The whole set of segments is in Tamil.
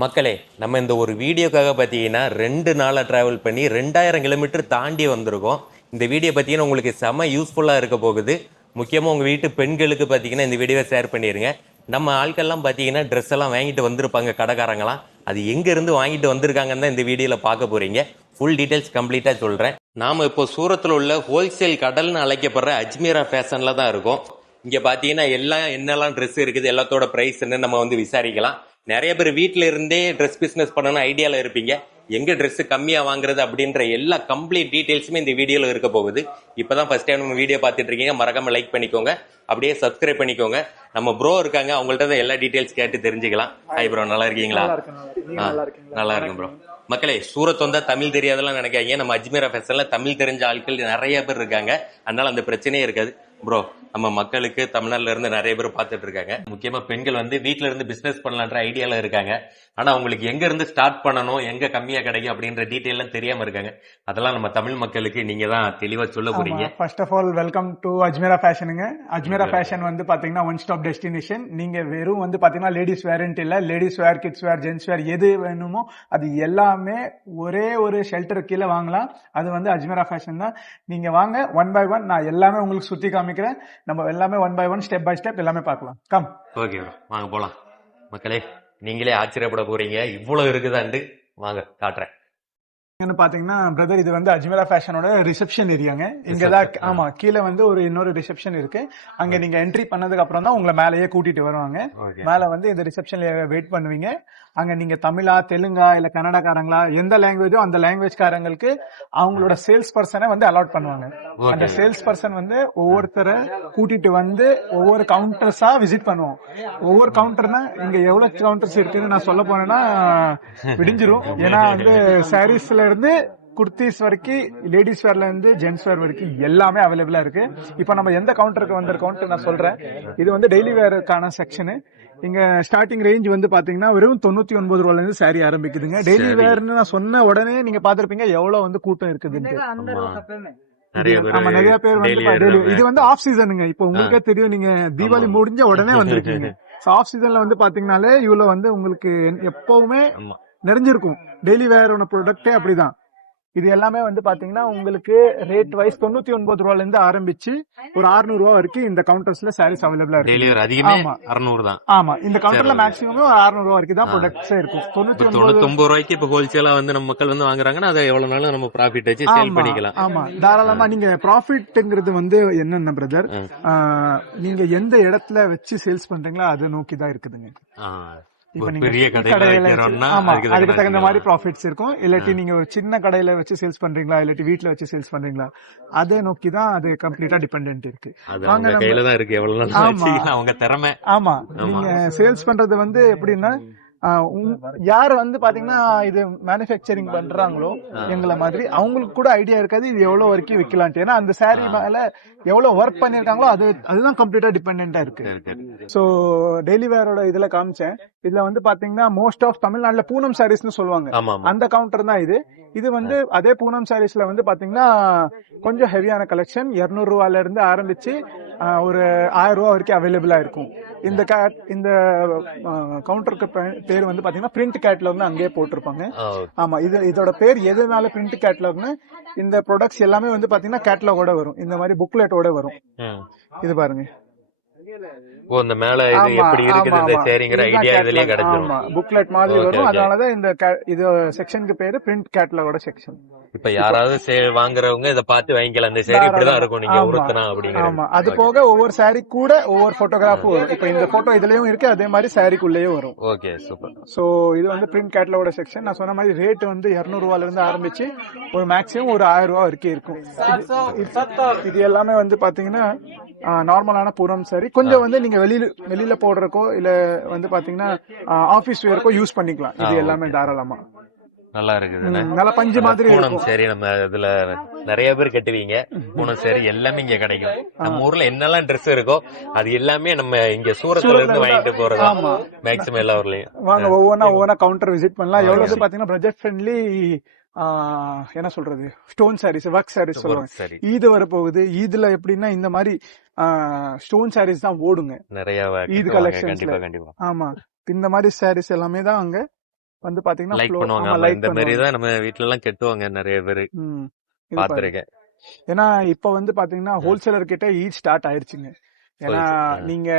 மக்களே, நம்ம இந்த ஒரு வீடியோக்காக பார்த்தீங்கன்னா 2 நாளாக ட்ராவல் பண்ணி 2000 கிலோமீட்டர் தாண்டி வந்திருக்கோம். இந்த வீடியோ பார்த்தீங்கன்னா உங்களுக்கு செம யூஸ்ஃபுல்லாக இருக்க போகுது. முக்கியமாக உங்கள் வீட்டு பெண்களுக்கு பார்த்தீங்கன்னா இந்த வீடியோவை ஷேர் பண்ணிடுங்க. நம்ம ஆட்கள்லாம் பார்த்தீங்கன்னா ட்ரெஸ் எல்லாம் வாங்கிட்டு வந்திருப்பாங்க கடைக்காரங்களாம். அது எங்கேருந்து வாங்கிட்டு வந்திருக்காங்கன்னு தான் இந்த வீடியோவில் பார்க்க போகிறீங்க. ஃபுல் டீட்டெயில்ஸ் கம்ப்ளீட்டாக சொல்கிறேன். நாம் இப்போ சூரத்தில் உள்ள ஹோல்சேல் கடல்னு அழைக்கப்படுற அஜ்மீரா ஃபேஷனில் தான் இருக்கோம். இங்கே பார்த்தீங்கன்னா என்னெல்லாம் ட்ரெஸ் இருக்குது, எல்லாத்தோட ப்ரைஸ் என்ன நம்ம வந்து விசாரிக்கலாம். நிறைய பேர் வீட்டில இருந்தே ட்ரெஸ் பிசினஸ் பண்ணணும் ஐடியால இருப்பீங்க. எங்க ட்ரெஸ் கம்மியா வாங்குறது அப்படின்ற எல்லா கம்ப்ளீட் டீடைல்ஸுமே இந்த வீடியோல இருக்க போகுது. இப்பதான் ஃபர்ஸ்ட் டைம் நம்ம வீடியோ பார்த்துட்டு இருக்கீங்க, மறக்காம லைக் பண்ணிக்கோங்க, அப்படியே சப்ஸ்கிரைப் பண்ணிக்கோங்க. நம்ம ப்ரோ இருக்காங்க, அவங்கள்ட்ட எல்லா டீடைல்ஸ் கேட்டு தெரிஞ்சுக்கலாம். ஹாய் ப்ரோ, நல்லா இருக்கீங்களா? நல்லா இருக்கும் ப்ரோ. மக்களே, சூரத் வந்தா தமிழ் தெரியாதெல்லாம் நினைக்காங்க. நம்ம அஜ்மீரா ஃபேஷன்ல தமிழ் தெரிஞ்ச ஆட்கள் நிறைய பேர் இருக்காங்க, அதனால அந்த பிரச்சனையே இருக்காது. ப்ரோ, நம்ம மக்களுக்கு தமிழ்நாட்டுல இருந்து நிறைய பேர் பார்த்துட்டு இருக்காங்க. முக்கியமா பெண்கள் வந்து வீட்டுல இருந்து பிசினஸ் பண்ணலான்ற ஐடியால இருக்காங்க. ஆனா அவங்களுக்கு எங்க இருந்து ஸ்டார்ட் பண்ணணும், எங்க கம்மியா கிடைக்கும் அப்படின்ற டீடைல் எல்லாம் தெரியாம இருக்காங்க. அதெல்லாம் நம்ம தமிழ் மக்களுக்கு நீங்க தான் தெளிவா சொல்ல போறீங்க. First of all welcome to Ajmera ஃபேஷனுங்க. அஜ்மீரா ஃபேஷன் வந்து பாத்தீங்கன்னா ஒன் ஸ்டாப் டெஸ்டினேஷன். நீங்க வெறும் வந்து பாத்தீங்கன்னா லேடிஸ் வேர்ன்ட் இல்ல, ladies wear, kids wear, gents wear எது வேணுமோ அது எல்லாமே ஒரே ஒரு ஷெல்டர் கீழே வாங்கலாம். அது வந்து அஜ்மீரா ஃபேஷன் தான். நீங்க வாங்க, ஒன் பை ஒன் நான் எல்லாமே உங்களுக்கு சுத்தி காமிக்கிறேன். நம்ம எல்லாமே one by one step by step எல்லாமே பார்க்கலாம். கம். ஓகே, வாங்க போலாம். மக்களே, நீங்களே ஆச்சரியப்பட போறீங்க, இவ்வளவு இருக்குதாண்டு. வாங்க காட்டுறேன். பாத்தீங்கன்னா பிரதர், இது வந்து அஜ்மீரா ஃபேஷனோட ரிசப்ஷன் ஏரியாங்க. இங்கதான் ஆமா, கீழே வந்து ஒரு இன்னொரு ரிசப்ஷன் இருக்கு. அங்க நீங்க என்ட்ரி பண்ணதுக்கு அப்புறம் தான் உங்களை மேலேயே கூட்டிட்டு வருவாங்க. மேல வந்து இந்த ரிசப்ஷன்ல வெயிட் பண்ணுவீங்க. அங்க நீங்க தமிழா, தெலுங்கா, இல்ல கன்னடக்காரங்களா, எந்த லாங்குவேஜோ அந்த லாங்குவேஜ்காரங்களுக்கு அவங்களோட சேல்ஸ் பர்சனை வந்து அலாட் பண்ணுவாங்க. அந்த சேல்ஸ் பர்சன் வந்து ஒவ்வொருத்தரை கூட்டிட்டு வந்து ஒவ்வொரு கவுண்டர்ஸா விசிட் பண்ணுவோம். ஒவ்வொரு கவுண்டர்னா இங்க எவ்வளவு கவுண்டர்ஸ் இருக்குன்னு நான் சொல்ல போனேன்னா விடிஞ்சிரும். ஏன்னா வந்து சாரீஸ்ல இருந்து குர்த்திஸ் வரைக்கும், லேடிஸ் வேர்ல இருந்து ஜென்ஸ் வேர் வரைக்கும் எல்லாமே அவைலபிளா இருக்கு. இப்ப நம்ம எந்த கவுண்டருக்கு வந்திருக்கோம்னு நான் சொல்றேன். இது வந்து டெய்லி வேருக்கான செக்ஷனு. இங்க ஸ்டார்டிங் ரேஞ்ச் வந்து பாத்தீங்கன்னா வெறும் 99 ரூபாயில இருந்து சாரி ஆரம்பிக்குதுங்க. டெய்லி வேர்னு நான் சொன்ன உடனே நீங்க பாத்திருப்பீங்க எவ்வளவு வந்து கூட்டம் இருக்குதுன்னு. நிறைய பேர் வந்து இது வந்து ஆஃப் சீசனுங்க. இப்ப உங்களுக்கே தெரியும், நீங்க தீபாவளி முடிஞ்ச உடனே வந்திருக்கீங்க. ஆஃப் சீசன்ல வந்து பாத்தீங்கன்னாலே இவ்வளவு வந்து உங்களுக்கு எப்பவுமே நிறைஞ்சிருக்கும். டெய்லி வேரோட ப்ராடக்டே அப்படிதான். இது எல்லாமே வந்து பாத்தீங்கன்னா உங்களுக்கு ரேட் வைஸ் 99 ரூபாயில இருந்து ஆரம்பிச்சு ஒரு 600 ரூபாய் வரைக்கும் இந்த கவுண்டர்ஸ்ல சாரீஸ் அவைலபிளா இருக்கு. ஆமா, இந்த கவுண்டர்ல மேக்ஸிமம் 600 ரூபாய் வரைக்கும் தான் ப்ராடக்ட்ஸ் இருக்கும். 99 ரூபாய்க்கு இப்ப ஹோல்சேலா வந்து நம்ம மக்கள் வந்து வாங்குறாங்கன்னா அதை எவ்வளவு நாளும் நம்ம ப்ராஃபிட் வச்சு சேல் பண்ணிக்கலாம். ஆமா, தாராளமா. நீங்க ப்ராஃபிட்ங்கிறது வந்து என்னன்னா பிரதர், நீங்க எந்த இடத்துல வச்சு சேல்ஸ் பண்றீங்களோ அதை நோக்கி தான் இருக்குதுங்க. அதுக்கு தகுந்த மாதிரி ப்ராஃபிட்ஸ் இருக்கும். இல்லாட்டி நீங்க ஒரு சின்ன கடையில வச்சு சேல்ஸ் பண்றீங்களா, இல்லாட்டி வீட்டுல வச்சு சேல்ஸ் பண்றீங்களா, அதை நோக்கி தான் அது கம்ப்ளீட்டா டிபெண்டன்ட் இருக்கு. ஆமா, நீங்க சேல்ஸ் பண்றது வந்து எப்படின்னா, யாரு வந்து பாத்தீங்கன்னா இது மேனுபேக்சரிங் பண்றாங்களோ எங்களை மாதிரி அவங்களுக்கு கூட ஐடியா இருக்காது இது எவ்வளவு வரைக்கும் விற்கலான்ட்டு. ஏன்னா அந்த சாரி மேல எவ்வளவு ஒர்க் பண்ணிருக்காங்களோ அதுதான் கம்ப்ளீட்டா டிபெண்டா இருக்கு. சோ டெய்லி வேரோட இதுல காமிச்சேன். இதுல வந்து பாத்தீங்கன்னா மோஸ்ட் ஆஃப் தமிழ்நாட்டுல பூனம் சாரீஸ்னு சொல்லுவாங்க, அந்த கவுண்டர் தான் இது. இது வந்து அதே பூனம் சாரீஸ்ல வந்து பாத்தீங்கன்னா கொஞ்சம் ஹெவியான கலெக்ஷன் 200 ரூபாயில இருந்து ஆரம்பிச்சு ஒரு 1000 ரூபாய் வரைக்கும் அவைலபிளா இருக்கும். இந்த கவுண்டருக்கு பேர் வந்து பாத்தீங்கன்னா பிரிண்ட் கேட்லாக்னு அங்கேயே போட்டிருப்பாங்க. ஆமா, இதோட பேர் எதனால பிரிண்ட் கேட்லாக்னு, இந்த ப்ராடக்ட்ஸ் எல்லாமே வந்து பாத்தீங்கன்னா கேட்லாகோட வரும், இந்த மாதிரி புக்லெட்டோட வரும். இது பாருங்க, புக்லெட் மாதிரி வரும். அதனாலதான் இந்த இது செக்ஷனுக்கு பேரு பிரிண்ட் கேட்லாகோட செக்ஷன். இப்ப யாராவது வாங்குறவங்க இத பார்த்து வாங்கிக்கலாம். இந்த சாரி இப்படிதான் இருக்கும், நீங்க உருத்தனா அப்படிங்க. ஆமா, அது போக ஒவ்வொரு சாரி கூட ஒவ்வொரு போட்டோகிராஃப் வரும். இப்ப இந்த போட்டோ இதுலயும் இருக்கு, அதே மாதிரி சாரிக்குள்ளேயும் வரும். Okay, super. சோ இது வந்து பிரிண்ட் கேட்லாகோட செக்ஷன். நான் சொன்ன மாதிரி ரேட் வந்து 200 ரூபாயில இருந்து ஆரம்பிச்சு ஒரு மேக்ஸிமம் ஒரு 1000 ரூபாய் வரைக்கும் இருக்கும். இது எல்லாமே வந்து பாத்தீங்கன்னா நார்மலான பூனம் சாரி. கொஞ்சம் வந்து நீங்க வெளியில போடுறக்கோ இல்ல வந்து பாத்தீங்கன்னா ஆபீஸ் வேர்க்கோ யூஸ் பண்ணிக்கலாம். இது எல்லாமே தாராளமா நல்லா இருக்குது. நல்ல பஞ்சு மாதிரி பூனம் சரி, நம்ம இதுல நிறைய பேர் கட்டுவீங்க. பூனம் சரி எல்லாமே இங்க கிடைக்கும். நம்ம ஊர்ல என்னெல்லாம் ட்ரெஸ் இருக்கோ அது எல்லாமே நம்ம இங்க சூரத்ல இருந்து வாங்கிட்டு போறது மேக்ஸிமம் எல்லா ஊர்லயும். வாங்க, ஒவ்வொன்னா கவுண்டர் விசிட் பண்ணலாம். எவ்வளவு பாத்தீங்கன்னா பட்ஜெட் ஃப்ரெண்ட்லி என்ன சொல்றது, ஸ்டோன் சாரீஸ், ஒர்க் சாரீஸ் சொல்லுவாங்க. ஈது வரப்போகுது. ஈதுல எப்படின்னா இந்த மாதிரி ஸ்டோன் சாரீஸ் தான் ஓடுங்க நிறைய ஈத் கலெக்ஷன்ஸ்ல. ஆமா, இந்த மாதிரி சாரீஸ் எல்லாமே தான் அங்க வந்து பாத்தீங்கன்னா லைக் flow- பண்ணுவாங்க. ஆமா ஆமா, லைக் இந்த மாதிரி பண்ணுவாங்க. தான் நம்ம வீட்ல எல்லாம் கெட்டுவாங்க நிறைய பேரு. ம். இது பாருங்க. பாத்திருக்கேன். ஏன்னா இப்ப வந்து பாத்தீங்கன்னா ஹோல்சேலர் கிட்ட ஈத் ஸ்டார்ட் ஆயிருச்சுங்க. ஏன்னா போயிடுச்சு. நீங்க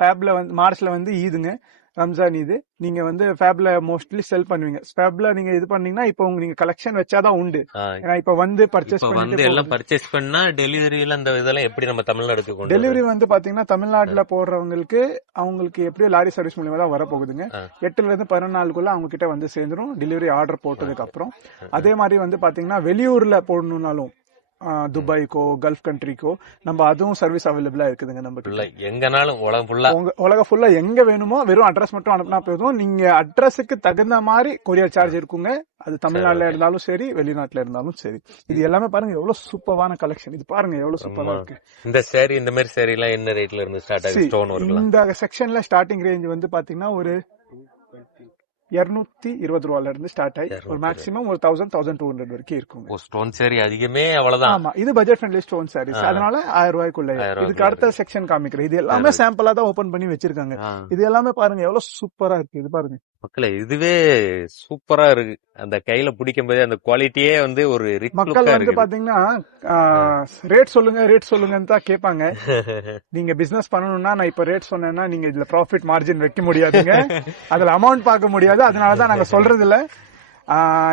ஃபேப்ல வந்து மார்ச்ல வந்து ஈதுங்க, ரம்ஜான் ஈது. நீங்க வந்து ஃபேப்ல மோஸ்ட்லி செல் பண்ணுவீங்க. ஃபேப்ல நீங்க இது பண்ணீங்கன்னா இப்போ நீங்க கலெக்ஷன் வச்சாதான் உண்டு. ஆ, ஏன்னா இப்ப வந்து இப்ப பர்ச்சேஸ் பண்ணிட்டு வந்து எல்லாம் போகுது. பர்ச்சேஸ் பண்ணா டெலிவரியில அந்த இதெல்லாம் எப்படி நம்ம தமிழ்நாடுக்கு கொண்டு டெலிவரி வர்றது? வந்து பாத்தீங்கன்னா தமிழ்நாட்டுல போடுறவங்களுக்கு அவங்களுக்கு எப்படியோ லாரி சர்வீஸ் மூலியமா தான் வரப்போகுதுங்க. ஆ. 8ல இருந்து 14 நாளுக்குள்ள அவங்க கிட்ட வந்து சேர்ந்துரும் டெலிவரி ஆர்டர் போட்டதுக்கு அப்புறம். அதே மாதிரி வந்து பாத்தீங்கன்னா வெளியூர்ல போடணும்னாலும் துபாய்க்கோ கல்ஃப் கண்ட்ரிக்கோ நம்ம அதுவும் சர்வீஸ் அவைலபிளா இருக்குதுங்க நம்ம கிட்ட. ஃபுல்லா எங்கனாலும் உலகம் ஃபுல்லா. உலக ஃபுல்லா எங்க வேணுமோ வெறும் அட்ரஸ் மட்டும் அனுப்புனா போதும். நீங்க அட்ரஸுக்கு தகுந்த மாதிரி கொரியர் சார்ஜ் இருக்குங்க. அது தமிழ்நாட்டுல இருந்தாலும் சரி வெளிநாட்டுல இருந்தாலும் சரி. இது எல்லாமே பாருங்க எவ்வளவு சூப்பரான கலெக்ஷன். இது பாருங்க எவ்வளவு சூப்பரா இருக்கு. இந்த சாரி இந்த மாதிரி சாரி எல்லாம் என்ன ரேட்ல இருந்து ஸ்டார்ட் ஆகுது? ஸ்டோன் ஒர்க்லாம் இந்த செக்ஷன்ல ஸ்டார்டிங் ரேஞ்ச் வந்து பாத்தீங்கன்னா ஒரு 220 ரூபாயில இருந்து ஸ்டார்ட் ஆகி ஒரு மேக்ஸிமம் ஒரு 1200 வரைக்கும் இருக்குங்க. ஸ்டோன் சாரி அதிகமே அவ்வளவுதான். ஆமா, இது பட்ஜெட் ஃப்ரெண்ட்லி ஸ்டோன் சாரீஸ். அதனால 1000 ரூபாய்க்குள்ள. இதுக்கு அடுத்த செக்ஷன் காமிக்கிறேன். இது எல்லாமே சாம்பிளா தான் ஓபன் பண்ணி வச்சிருக்காங்க. இது எல்லாமே பாருங்க எவ்வளவு சூப்பரா இருக்கு. இது பாருங்க மக்களே, இதுவே சூப்பரா இருக்கு. அந்த கையில பிடிக்கும் போதே அந்த குவாலிட்டியே வந்து ஒரு ரிச் மக்கள் லுக்கா வந்து இருக்கு. பாத்தீங்கன்னா ரேட் சொல்லுங்கன்னு தான் கேட்பாங்க. நீங்க பிசினஸ் பண்ணணும்னா நான் இப்ப ரேட் சொன்னேன்னா நீங்க இதுல ப்ராஃபிட் மார்ஜின் வைக்க முடியாதுங்க. அதுல அமௌண்ட் பார்க்க முடியாது. அதனாலதான் நாங்க சொல்றது இல்ல.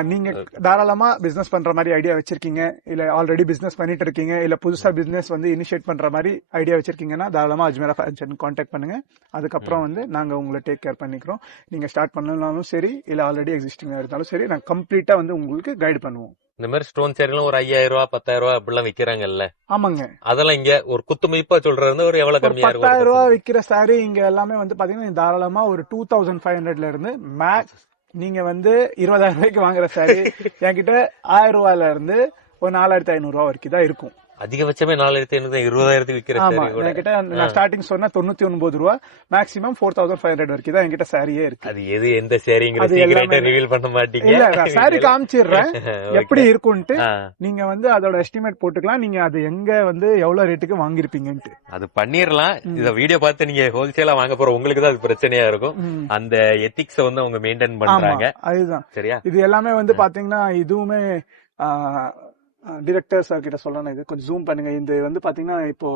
நீங்க தாராளமா பிசினஸ் பண்ற மாதிரி ஐடியா வச்சிருக்கீங்க, இல்ல ஆல்ரெடி பிசினஸ் பண்ணிட்டு இருக்கீங்க, இல்ல புதுசா பிசினஸ் வந்து இனிஷியேட் பண்ற மாதிரி ஐடியா வச்சிருக்கீங்கன்னா தாராளமா அஜ்மீரா ஃபேஷன் கான்டாக்ட் பண்ணுங்க. அதுக்கப்புறம் வந்து நாங்க உங்களை டேக் கேர் பண்ணிக்கிறோம். நீங்க ஸ்டார்ட் பண்ணனாலும் சரி இல்ல ஆல்ரெடி எக்ஸிஸ்டிங்கா இருந்தாலும் சரி நாங்க கம்ப்ளீட்டா வந்து உங்களுக்கு கைட் பண்ணுவோம். இந்த மாதிரி ஸ்டோன் சாரி எல்லாம் ஒரு 5000 ரூபாய் 10,000 ரூபாய் அப்படிலாம் விக்கிறாங்கல்ல. ஆமாங்க. அதெல்லாம் இங்க ஒரு குத்துமதிப்பா சொல்றது ஒரு எவ்வளவு ஒரு கம்மியா 10,000 இருக்கும்? ரூபாய் விக்கிற சாரி இங்க எல்லாமே வந்து பாத்தீங்கன்னா தாராளமா ஒரு 2500ல இருந்து மேக்ஸ் நீங்க வந்து 20,000 ரூபாய்க்கு வாங்குற சாரி என்கிட்ட 1000 ரூபாயில இருந்து ஒரு 4500 ரூபாய் வரைக்கும் தான் இருக்கும். அதிகபட்சமே 4500 20,000 விக்கிற ஆமா, சாரி கூட. என்கிட்ட நான் ஸ்டார்டிங் சொன்ன 99 ரூபாய், மேக்ஸிமம் 4500 வரைக்கும் தான் என்கிட்ட சாரியே இருக்கு. அது எது எந்த சாரிங்கிற அது சீக்கிரட்டா எல்லாமே ரிவீல் பண்ண மாட்டீங்க. இல்ல, நான் சாரி காமிச்சிடுறேன் எப்படி இருக்கும்ட்டு. ஆ. நீங்க வந்து அதோட எஸ்டிமேட் போட்டுக்கலாம். நீங்க அது எங்க வந்து எவ்வளவு ரேட்டுக்கு வாங்கிருப்பீங்கன்ட்டு. அது பண்ணிரலாம். இத வீடியோ பார்த்து நீங்க ஹோல்சேலா வாங்க போற உங்களுக்கு தான் அது பிரச்சனையா இருக்கும். அந்த எத்திக்ஸ் வந்து அவங்க மெயின்டைன் ஆமா, பண்றாங்க. அதுதான். சரியா? இது எல்லாமே வந்து பாத்தீங்கன்னா இதுவுமே டிரெக்டர் சார் கிட்ட சொல்லணும். இது கொஞ்சம் ஜூம் பண்ணுங்க. இது வந்து பாத்தீங்கன்னா இப்போ